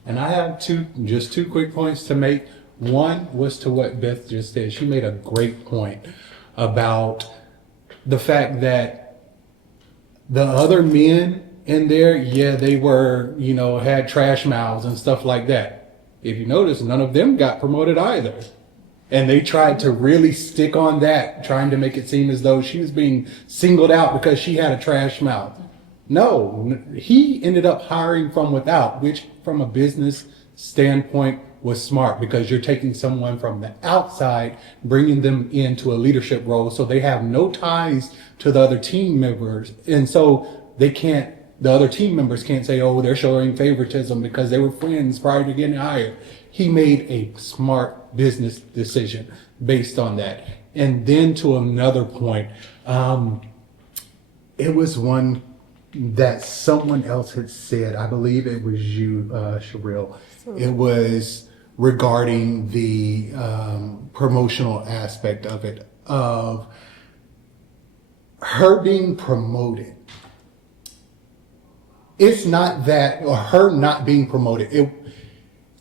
And I have just two quick points to make. One was to what Beth just said. She made a great point about the fact that the other men in there, yeah, they were, had trash mouths and stuff like that. If you notice, none of them got promoted either. And they tried to really stick on that, trying to make it seem as though she was being singled out because she had a trash mouth. No, he ended up hiring from without, which from a business standpoint was smart, because you're taking someone from the outside, bringing them into a leadership role, so they have no ties to the other team members. And so the other team members can't say, oh, they're showing favoritism because they were friends prior to getting hired. He made a smart business decision based on that. And then to another point, it was one that someone else had said, I believe it was you, Sherrill. It was regarding the promotional aspect of it, of her being promoted. It's not that, or her not being promoted.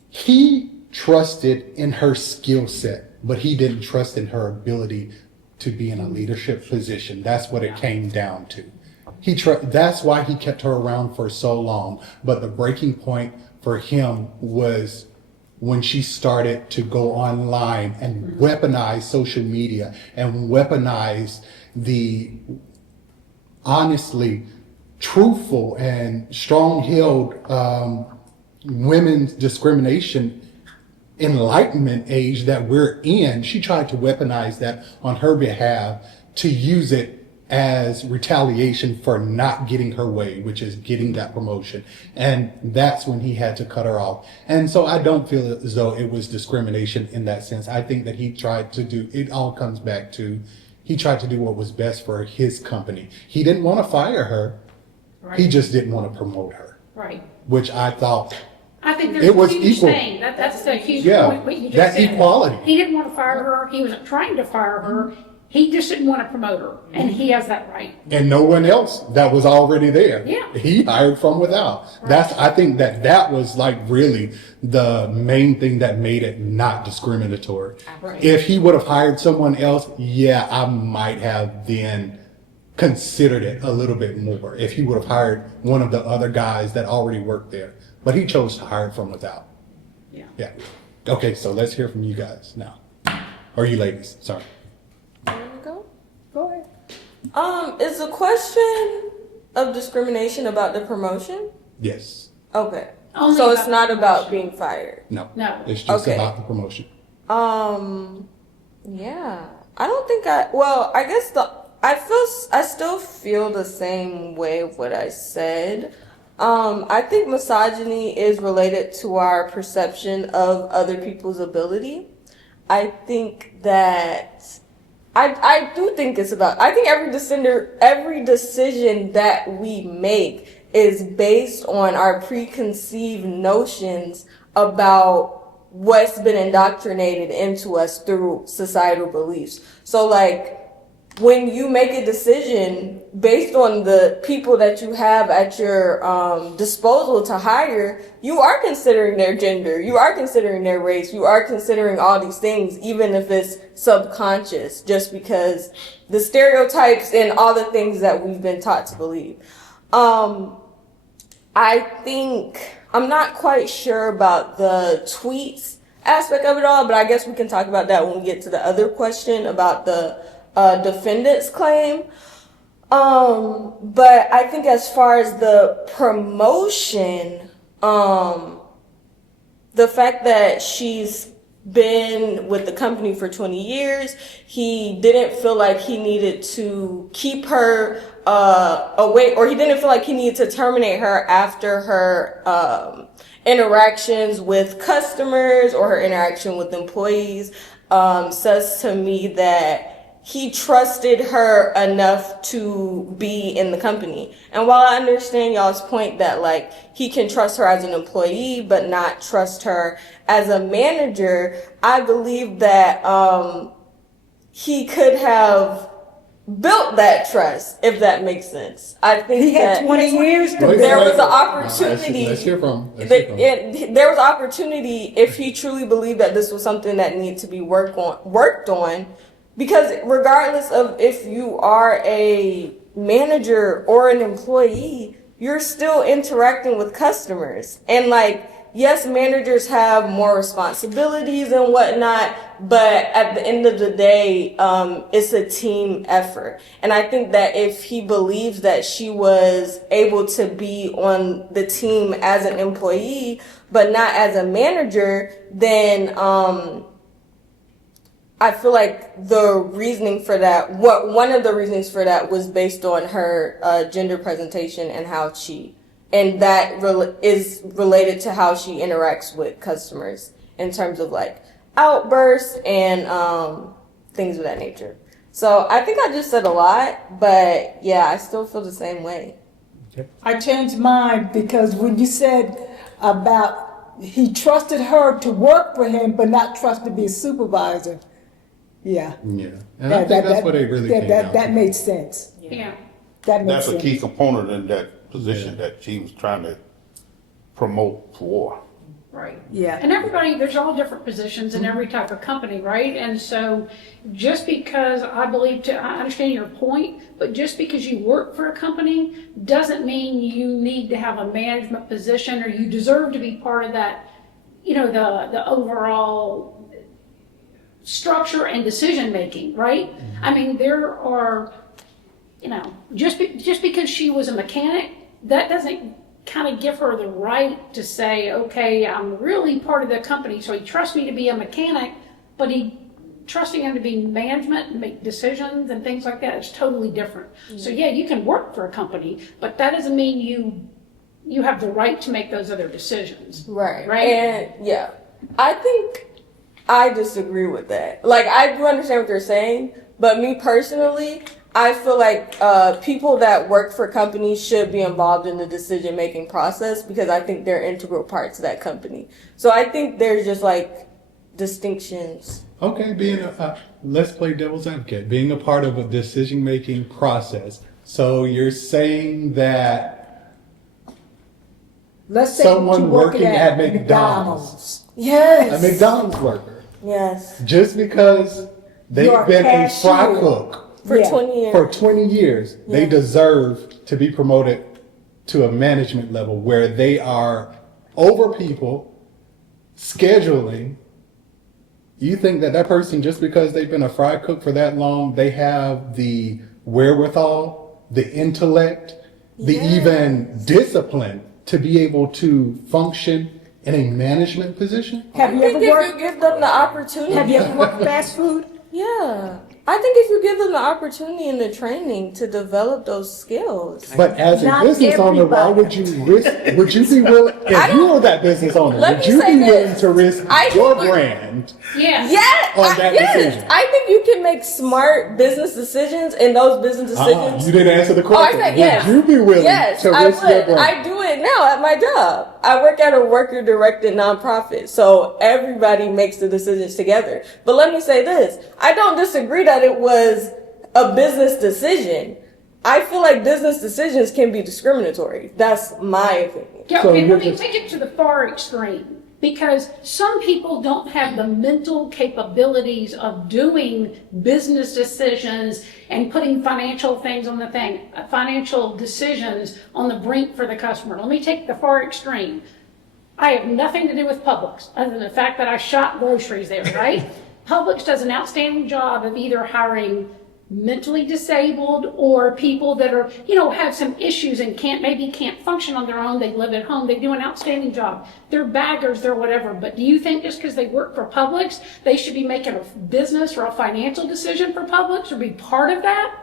He trusted in her skill set, but he didn't trust in her ability to be in a leadership position. That's what it came down to. That's why he kept her around for so long. But the breaking point for him was when she started to go online and weaponize social media and weaponize the honestly truthful and strong-held women's discrimination enlightenment age that we're in. She tried to weaponize that on her behalf to use it as retaliation for not getting her way, which is getting that promotion. And that's when he had to cut her off. And so I don't feel as though it was discrimination in that sense. I think that he tried to do, it all comes back to, he tried to do what was best for his company. He didn't want to fire her. Right. He just didn't want to promote her. Right. Which I thought, I think there's it was a huge equal. thing. That's a huge Yeah, point. What you just that said. equality. He didn't want to fire her. He wasn't trying to fire her. He just didn't want to promote her, and he has that right. And no one else that was already there. Yeah. He hired from without. I think that was like really the main thing that made it not discriminatory. Right. If he would have hired someone else, yeah, I might have then considered it a little bit more if he would have hired one of the other guys that already worked there. But he chose to hire from without. Yeah. Yeah. Okay, so let's hear from you guys now. Or you ladies, sorry. Go ahead. Is the question of discrimination about the promotion? Yes. Okay. Only So it's about not the about promotion. being fired. No. No. It's just Okay. about the promotion. Yeah. I don't think I guess I still feel the same way of what I said. I think misogyny is related to our perception of other people's ability. I think that I do think it's about, I think every decision that we make is based on our preconceived notions about what's been indoctrinated into us through societal beliefs. So like, when you make a decision based on the people that you have at your disposal to hire, you are considering their gender, you are considering their race, you are considering all these things, even if it's subconscious, just because the stereotypes and all the things that we've been taught to believe. I think, I'm not quite sure about the tweets aspect of it all, but I guess we can talk about that when we get to the other question about the defendant's claim. But I think as far as the promotion, the fact that she's been with the company for 20 years, he didn't feel like he needed to keep her away, or he didn't feel like he needed to terminate her after her interactions with customers or her interaction with employees, says to me that he trusted her enough to be in the company. And while I understand y'all's point that like he can trust her as an employee but not trust her as a manager, I believe that he could have built that trust, if that makes sense. I think He had that 20 years to Wait, there build. was an Let's opportunity. hear from. Let's hear from. There was opportunity if he truly believed that this was something that needed to be worked on, because regardless of if you are a manager or an employee, you're still interacting with customers. And like, yes, managers have more responsibilities and whatnot, but at the end of the day, it's a team effort. And I think that if he believes that she was able to be on the team as an employee, but not as a manager, then, I feel like the reasoning for that, one of the reasons for that was based on her gender presentation and how and that is related to how she interacts with customers in terms of like outbursts and things of that nature. So I think I just said a lot, but yeah, I still feel the same way. I changed mine because when you said about he trusted her to work for him but not trust to be a supervisor. Yeah. Yeah, and I think that's what it really came down that to. made sense. Yeah. That makes That's a sense. key component in that position that she was trying to promote for. Right. Yeah. And everybody, there's all different positions in every type of company, right? And so just because I understand your point, but just because you work for a company doesn't mean you need to have a management position or you deserve to be part of that, the overall structure and decision making, right? I mean, there are, just because she was a mechanic, that doesn't kind of give her the right to say, okay, I'm really part of the company, so he trusts me to be a mechanic, but trusting him to be management and make decisions and things like that is totally different. So yeah, you can work for a company, but that doesn't mean you have the right to make those other decisions. Right. Right? And yeah, I think I disagree with that. Like, I do understand what you're saying, but me personally, I feel like people that work for companies should be involved in the decision-making process because I think they're integral parts of that company. So I think there's just like distinctions. Okay, let's play devil's advocate. Being a part of a decision-making process. So you're saying that Let's say someone you working at McDonald's, Yes. a McDonald's worker, Yes. just because they've You're a been a cashier. fry cook For Yeah. 20 years. for 20 years, they Yeah. deserve to be promoted to a management level where they are over people, scheduling. You think that person, just because they've been a fry cook for that long, they have the wherewithal, the intellect, the Yes. even discipline to be able to function in a management position? Have I you think ever if worked? you give them the opportunity. Have you ever worked fast food? Yeah. I think if you give them the opportunity and the training to develop those skills. But as a Not business owner, why would you risk? Would you be willing? I If you don't- were that business owner, Let would me you say be this. willing to risk I your think- brand? Yeah. Yes, On that yes. decision. I think you can make smart business decisions, and those business decisions. You didn't answer the Oh, I question. said yes. Would you be willing yes, to I risk your would. brand? I do it now at my job. I work at a worker-directed nonprofit, so everybody makes the decisions together. But let me say this: I don't disagree that it was a business decision. I feel like business decisions can be discriminatory. That's my opinion. Yeah, So okay, you're let me just- take it to the far extreme because some people don't have the mental capabilities of doing business decisions and putting financial decisions on the brink for the customer. Let me take the far extreme. I have nothing to do with Publix other than the fact that I shop groceries there, right? Publix does an outstanding job of either hiring mentally disabled or people that are, have some issues and can't function on their own. They live at home. They do an outstanding job. They're baggers, they're whatever. But do you think just because they work for Publix, they should be making a business or a financial decision for Publix or be part of that?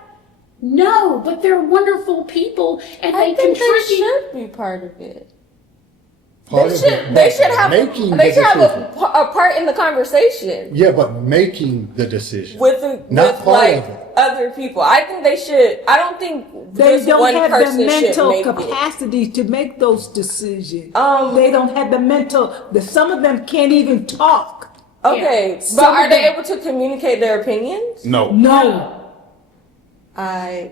No, but they're wonderful people and I they think they contribute. should be part of it. part They of should, it, they but should have, making they the should have decision. a part in the conversation Yeah, but making the decision. with, Not with part like of it. other people. I think they should, I don't think They just don't one have the person should mental make it. capacity to make those decisions. Um, They don't have the mental, some of them can't even talk. Okay, but Some are of they them- able to communicate their opinions? No. No.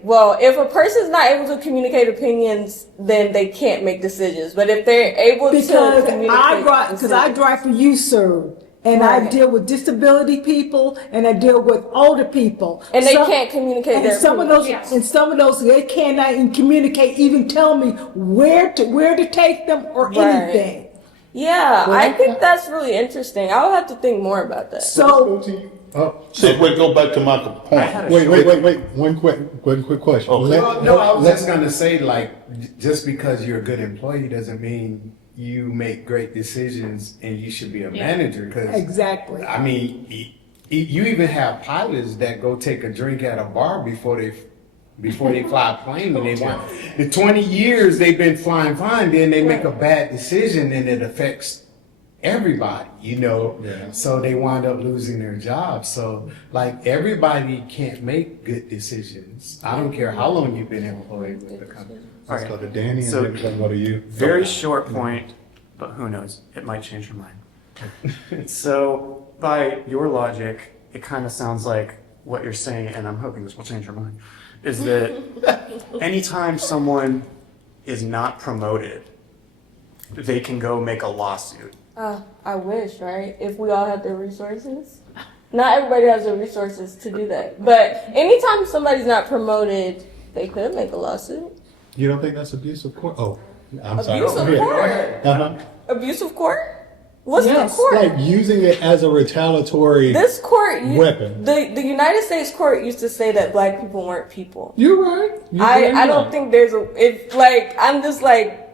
Well, if a person's not able to communicate opinions, then they can't make decisions. But if they're able Because to communicate, I drive for YouServe, and I Right. deal with disability people, and I deal with older people, and they Some- can't communicate And their some of opinions. those, Yes. and some of those, they cannot even communicate, even tell me where to take them or Right. anything. Yeah, I think that's really interesting. I'll have to think more about that. So, See, wait, go back to my point. Wait. One quick question. Okay. No, I was just gonna say, like, just because you're a good employee doesn't mean you make great decisions and you should be a manager. Cause exactly. I mean, you even have pilots that go take a drink at a bar before they fly a plane, and they want the 20 years they've been flying fine, then they make a bad decision and it affects everybody, you know. Yeah. So they wind up losing their jobs. So like everybody can't make good decisions. I don't care how long you've been employed with the company. Let's go to Danny and So- then we're gonna go to you. Very short point, but who knows? It might change your mind. So, by your logic, it kind of sounds like what you're saying, and I'm hoping this will change your mind, is that anytime someone is not promoted, they can go make a lawsuit. I wish, right? If we all had the resources. Not everybody has the resources to do that. But anytime somebody's not promoted, they could make a lawsuit. You don't think that's abuse of court? Oh, I'm sorry. Abuse of Go ahead. court? Uh-huh. Abuse of court? What's Yes, the court? Like using it as a retaliatory. This court, Weapon. The United States court used to say that black people weren't people. You're right. You're I very don't right. think there's I'm just like,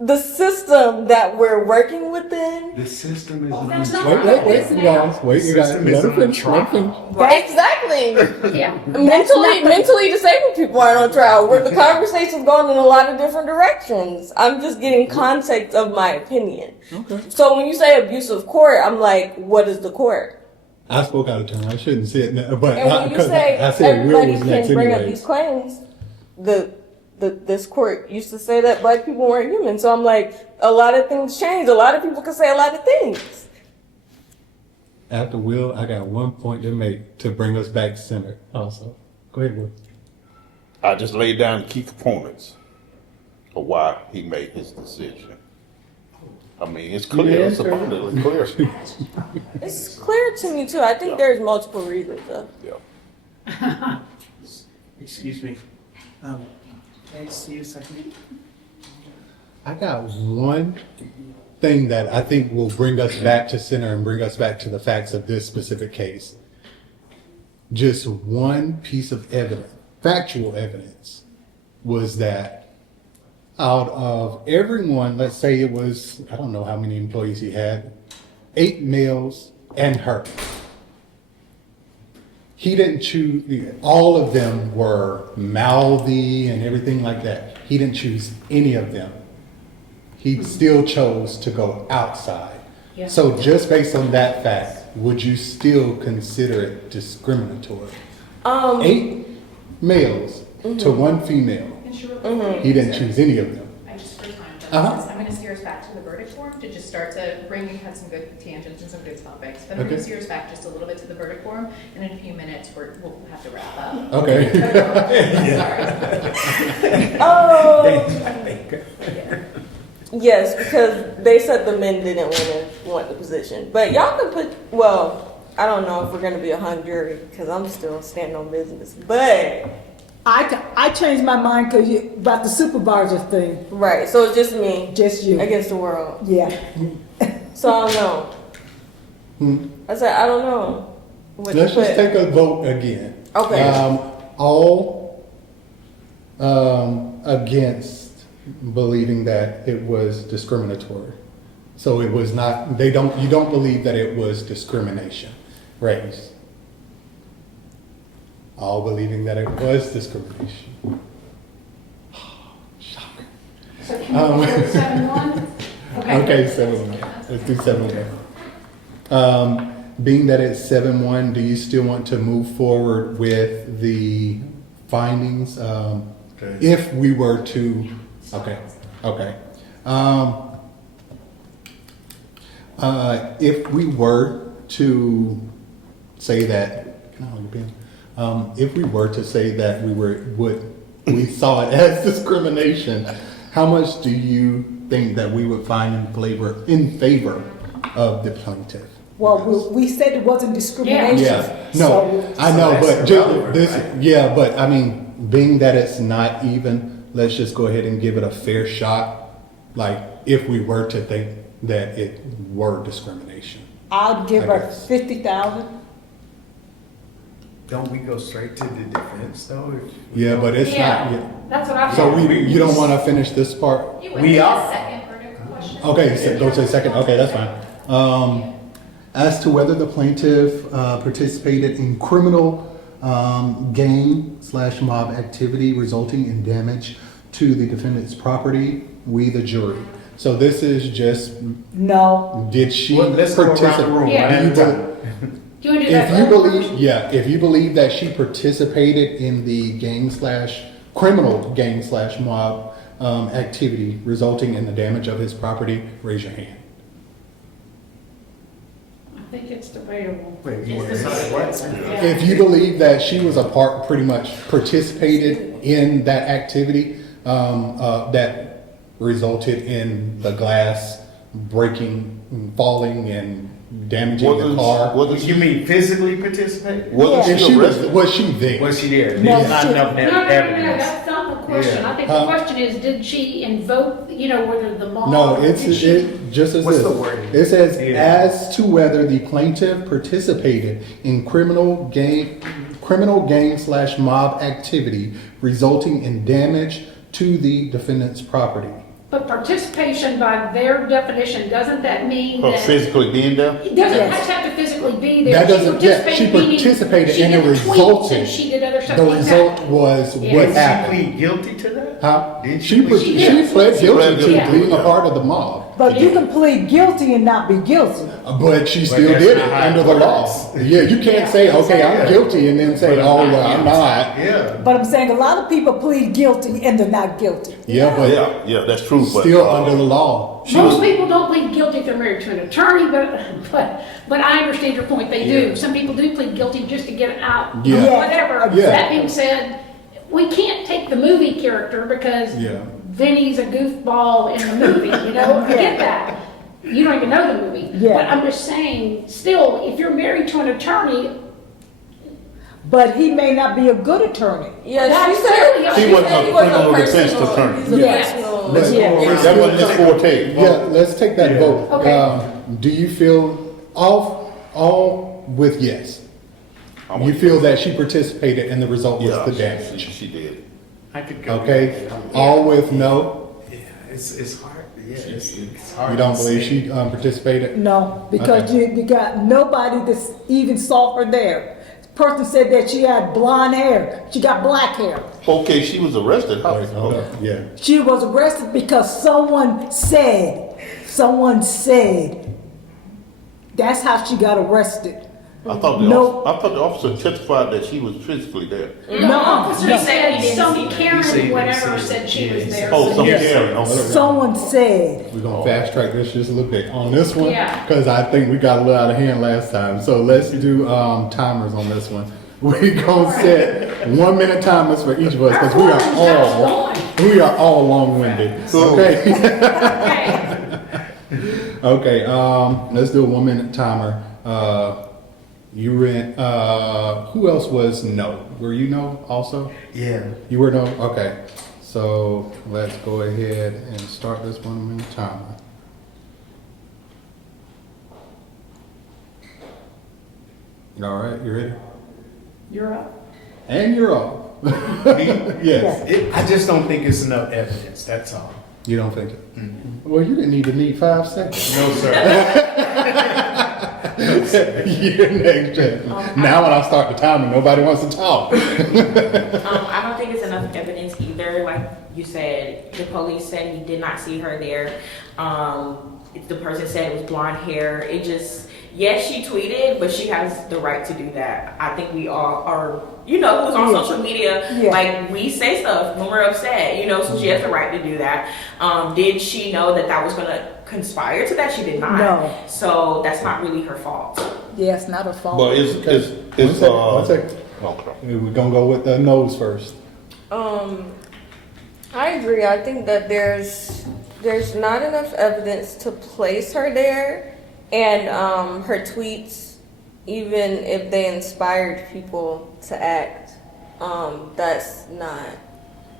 the system that we're working within. The system is That's not Wait, right. you guys. Wait, you guys. System Let is him on finish. trial. Let him finish. Exactly. Yeah. Mentally disabled people aren't on trial. Where the conversation's going in a lot of different directions. I'm just getting context of my opinion. Okay. So when you say abuse of court, I'm like, what is the court? I spoke out of turn. I shouldn't say it now, but And when you because say I said Will everybody was can next bring up anyway. these claims, this court used to say that black people weren't human. So I'm like, a lot of things change. A lot of people can say a lot of things. After Will, I got one point to make to bring us back centered. Also, go ahead, Will. I just laid down the key components of why he made his decision. I mean, it's clear. It's abundantly clear. It's clear to me too. I think there's multiple reasons though. Yeah. Excuse me. Can I see a second? I got one thing that I think will bring us back to center and bring us back to the facts of this specific case. Just one piece of evidence, factual evidence, was that out of everyone, let's say it was, I don't know how many employees he had, 8 males and her. He didn't choose, all of them were mouthy and everything like that. He didn't choose any of them. He still chose to go outside. Yeah. So just based on that fact, would you still consider it discriminatory? 8 males to 1 female. He didn't choose any of them. I just for time Uh-huh. purposes, I'm going to steer us back to the verdict form to just start to bring, you had some good tangents and some good topics, but I'm going Okay. to steer us back just a little bit to the verdict form, and in a few minutes, we'll have to wrap up. Okay. Sorry. Yes, because they said the men didn't want the position. But y'all can put, well, I don't know if we're going to be a hung jury because I'm still standing on business. But, I changed my mind about the supervisor thing. right, so it's just me Just you. against the world. Yeah. So I don't know. I said, I don't know. What Let's to just put. take a vote again. Okay. All against believing that it was discriminatory. So it was not, you don't believe that it was discrimination, race. All believing that it was discrimination. Shocker. So can we go 7-1? Okay, 7-1. Let's do 7-1. Being that it's 7-1, do you still want to move forward with the findings? If we were to, okay. If we were to say that, can I hold your pen? If we were to say that we saw it as discrimination, how much do you think that we would find in favor of the plaintiff? Well, we said it wasn't discrimination. Yeah, no, I know, but but I mean, being that it's not even, let's just go ahead and give it a fair shot. Like, if we were to think that it were discrimination. I'd give her guess. 50,000. Don't we go straight to the defense though? Yeah, but it's Yeah, not. that's what I So thought. you don't want to finish this part? You We went to are. the second verdict question. Okay, so go to the second. Okay, that's fine. As to whether the plaintiff participated in criminal gang/mob activity resulting in damage to the defendant's property, we the jury. So this is just, No. did she Well, let's go around the participate? room. Yeah. one at a time. Do you want to do that? If you vote believe, first? if you believe that she participated in the criminal gang/mob activity resulting in the damage of his property, raise your hand. I think it's debatable. Wait, It's what? decided. Yeah. If you believe that she was pretty much participated in that activity that resulted in the glass breaking, falling, and damaging the car. You mean physically participate? If she was she there? Was she there? No, There's not she- enough No, evidence. that's not the question. Yeah. I think the question is, did she invoke, whether the mob? No, it just as What's this. the wording? It says, Yeah. as to whether the plaintiff participated in criminal gang/mob activity resulting in damage to the defendant's property. But participation by their definition, doesn't that mean that? Physically being there? It doesn't have to physically be there. That doesn't, she meaning participated she and did it tweets resulted. and she did other stuff. The result Exactly. was Yeah. what Did she happened. plead guilty to that? Huh? Did She she pled She guilty to Yeah. being a part of the mob. But you can plead guilty and not be guilty. But she still that's did not it how it under the law. works. Yeah, you can't say, okay, I'm Yeah. guilty, and then say, But oh, I'm well, I'm not. Yeah. But I'm saying a lot of people plead guilty and they're not guilty. Yeah, but Yeah, that's true, but. still under the law. Most people don't plead guilty if they're married to an attorney, but I understand your point, they do. Some people do plead guilty just to get it out, Yeah. whatever. Yeah. That being said, we can't take the movie character because Yeah. Vinny's a goofball in the movie, I get that. You don't even know the movie. Yeah. But I'm just saying, still, if you're married to an attorney, But he may not be a good attorney. Yeah, That's she said clearly- He wasn't a criminal defense personal- attorney. he's a Yes. personal- Let's- Yeah. That wasn't his forte. Yeah, let's take that Yeah. vote. Okay. Do you feel all with yes? You feel that she participated and the result was Yeah, the damage? she did. I could go. Okay, all with no? Yeah, it's hard. Yeah, it's hard. You don't to believe say. she participated? No, because Okay. you got nobody that even saw her there. Person said that she had blonde hair. She got black hair. Okay, she was arrested. How? Wait, hold up. Yeah. She was arrested because someone said. That's how she got arrested. I thought No. the officer testified that she was physically there. the No, officer no. said some He said he Karen, didn't whatever, see it. said she Yeah, was he there. Oh, some Yes. Karen. Okay. Someone said. We're gonna fast track this just a little bit on this one. Yeah. Cause I think we got a little out of hand last time. So let's do, timers on this one. We gonna set 1 minute timers for each of us, cause we are all long-winded. Okay? Okay. Okay, let's do a 1 minute timer. You were in, who else was no? Were you no also? Yeah. You were no? Okay. So let's go ahead and start this 1 minute timer. All right, you ready? You're up. And you're off. Yes. I just don't think it's enough evidence. That's all. You don't think it? Well, you didn't even need 5 seconds. No, sir. You're next, Jeff. Now when I start the timer, nobody wants to talk. I don't think it's enough evidence either. Like you said, the police said he did not see her there. the person said it was blonde hair. It just, yes, she tweeted, but she has the right to do that. I think we all are, you know, who's on social media, like we say stuff when we're upset, you know, so she has the right to do that. Did she know that that was going to conspire to that? She did not. No. So that's not really her fault. Yeah, it's not a fault. But it's One second. okay. We're gonna go with the nose first. I agree. I think that there's not enough evidence to place her there, and her tweets, even if they inspired people to act,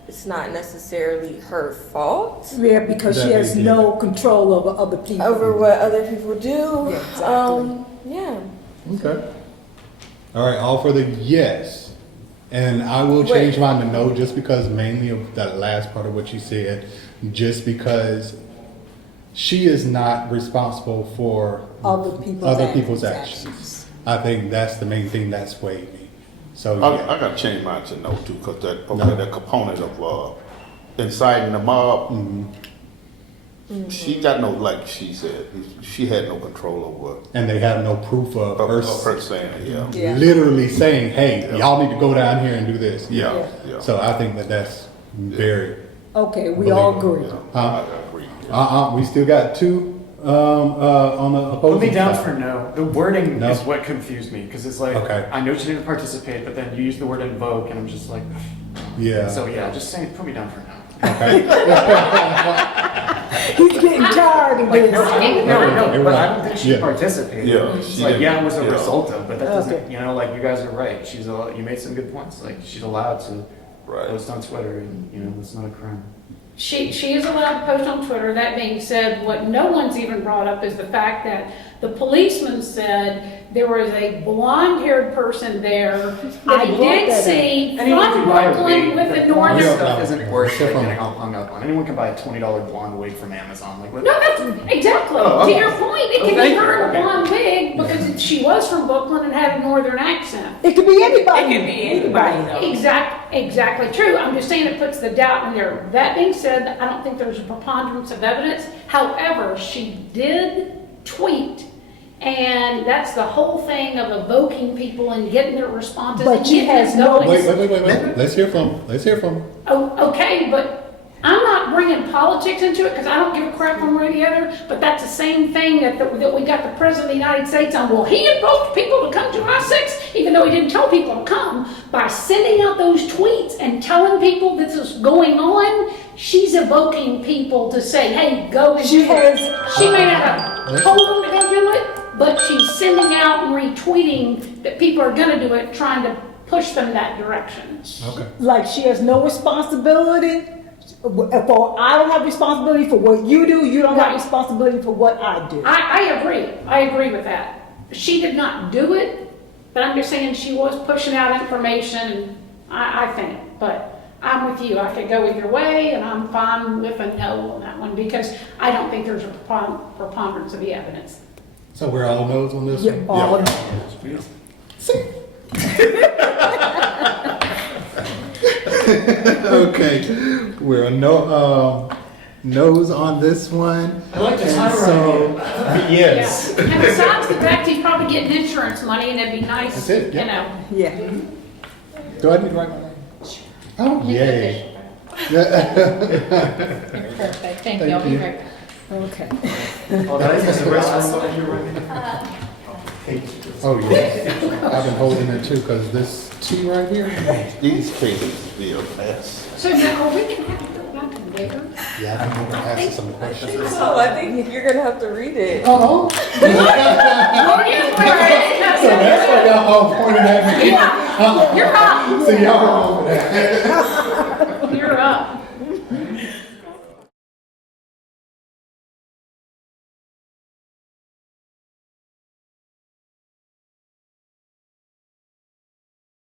it's not necessarily her fault Yeah, because she has no control over other people. over what other people do. Yeah, exactly. Yeah. Okay. All right, all for the yes. And I will change mine to no just because mainly of that last part of what you said, just because she is not responsible for other people's actions. I think that's the main thing that swayed me. So I gotta change mine to no too, because that component of inciting the mob, she got no, like she said, she had no control over. And they have no proof of her saying it, literally saying, hey, y'all need to go down here and do this. Yeah. So I think that's very Okay, we all agree. I agree. We still got two on the Put opposing me down side. for no. The wording No. is what confused me, because it's like, Okay. I know she didn't participate, but then you use the word invoke, and I'm just like, Yeah. so yeah, just saying, put me down for no. Okay. He's getting tired of this. No, but I don't think she participated. Yeah, It's she like, didn't. yeah, it was a Yeah. result of, but that doesn't, Okay. you know, like, you guys are right. You made some good points. Like, she's allowed to post on Twitter, and, you know, that's not a crime. She is allowed to post on Twitter. That being said, what no one's even brought up is the fact that the policeman said there was a blonde-haired person there. I brought did that see Anyone from can buy a Brooklyn wig, with but the blonde northern. stuff isn't worth Except like, from- getting all hung up on. Anyone can buy a $20 blonde wig from Amazon. Like, what? No, that's exactly. Oh, To okay. your point, it Oh, could be thank her in you. a Okay. blonde wig because she was from Brooklyn and had a northern accent. It could be anybody. It could be anybody, though. Exactly true. I'm just saying it puts the doubt in there. That being said, I don't think there's a preponderance of evidence. However, she did tweet, and that's the whole thing of evoking people and getting their responses. But and she getting has them no- going. Wait. Let's hear from him. Oh, okay, but I'm not bringing politics into it because I don't give a crap one way or the other. But that's the same thing that we got the president of the United States on. Well, he invoked people to come to July 6th, even though he didn't tell people to come. By sending out those tweets and telling people this is going on, she's evoking people to say, "Hey, go and She do it." has- She may not have told them to go do it, but she's sending out and retweeting that people are going to do it, trying to push them that direction. Okay. Like she has no responsibility. I don't have responsibility for what you do. You don't have Right. responsibility for what I do. I agree. I agree with that. She did not do it, but I'm just saying she was pushing out information, I think. But I'm with you. I could go either way, and I'm fine with a no on that one because I don't think there's a preponderance of the evidence. So we're all no's on this Yeah, one? all Okay, we're no's on this one. I like the And timer so, Yes. Yeah. And besides the fact he's probably getting insurance money, and it'd be nice, That's it, you yeah. know. Yeah. do I need to write my name? Oh, yay. Perfect, thank you, I'll be right back. Okay. Oh, that is the rest of the Oh, yeah. I've been holding it too, because this T right here. These cases be a mess. So now, are we going to have to go back and bigger? Yeah, I'm going to ask some questions. Oh, I think you're gonna have to read it. Oh, yeah, So that's why y'all all pointed at me. You're up. So y'all over there. You're up.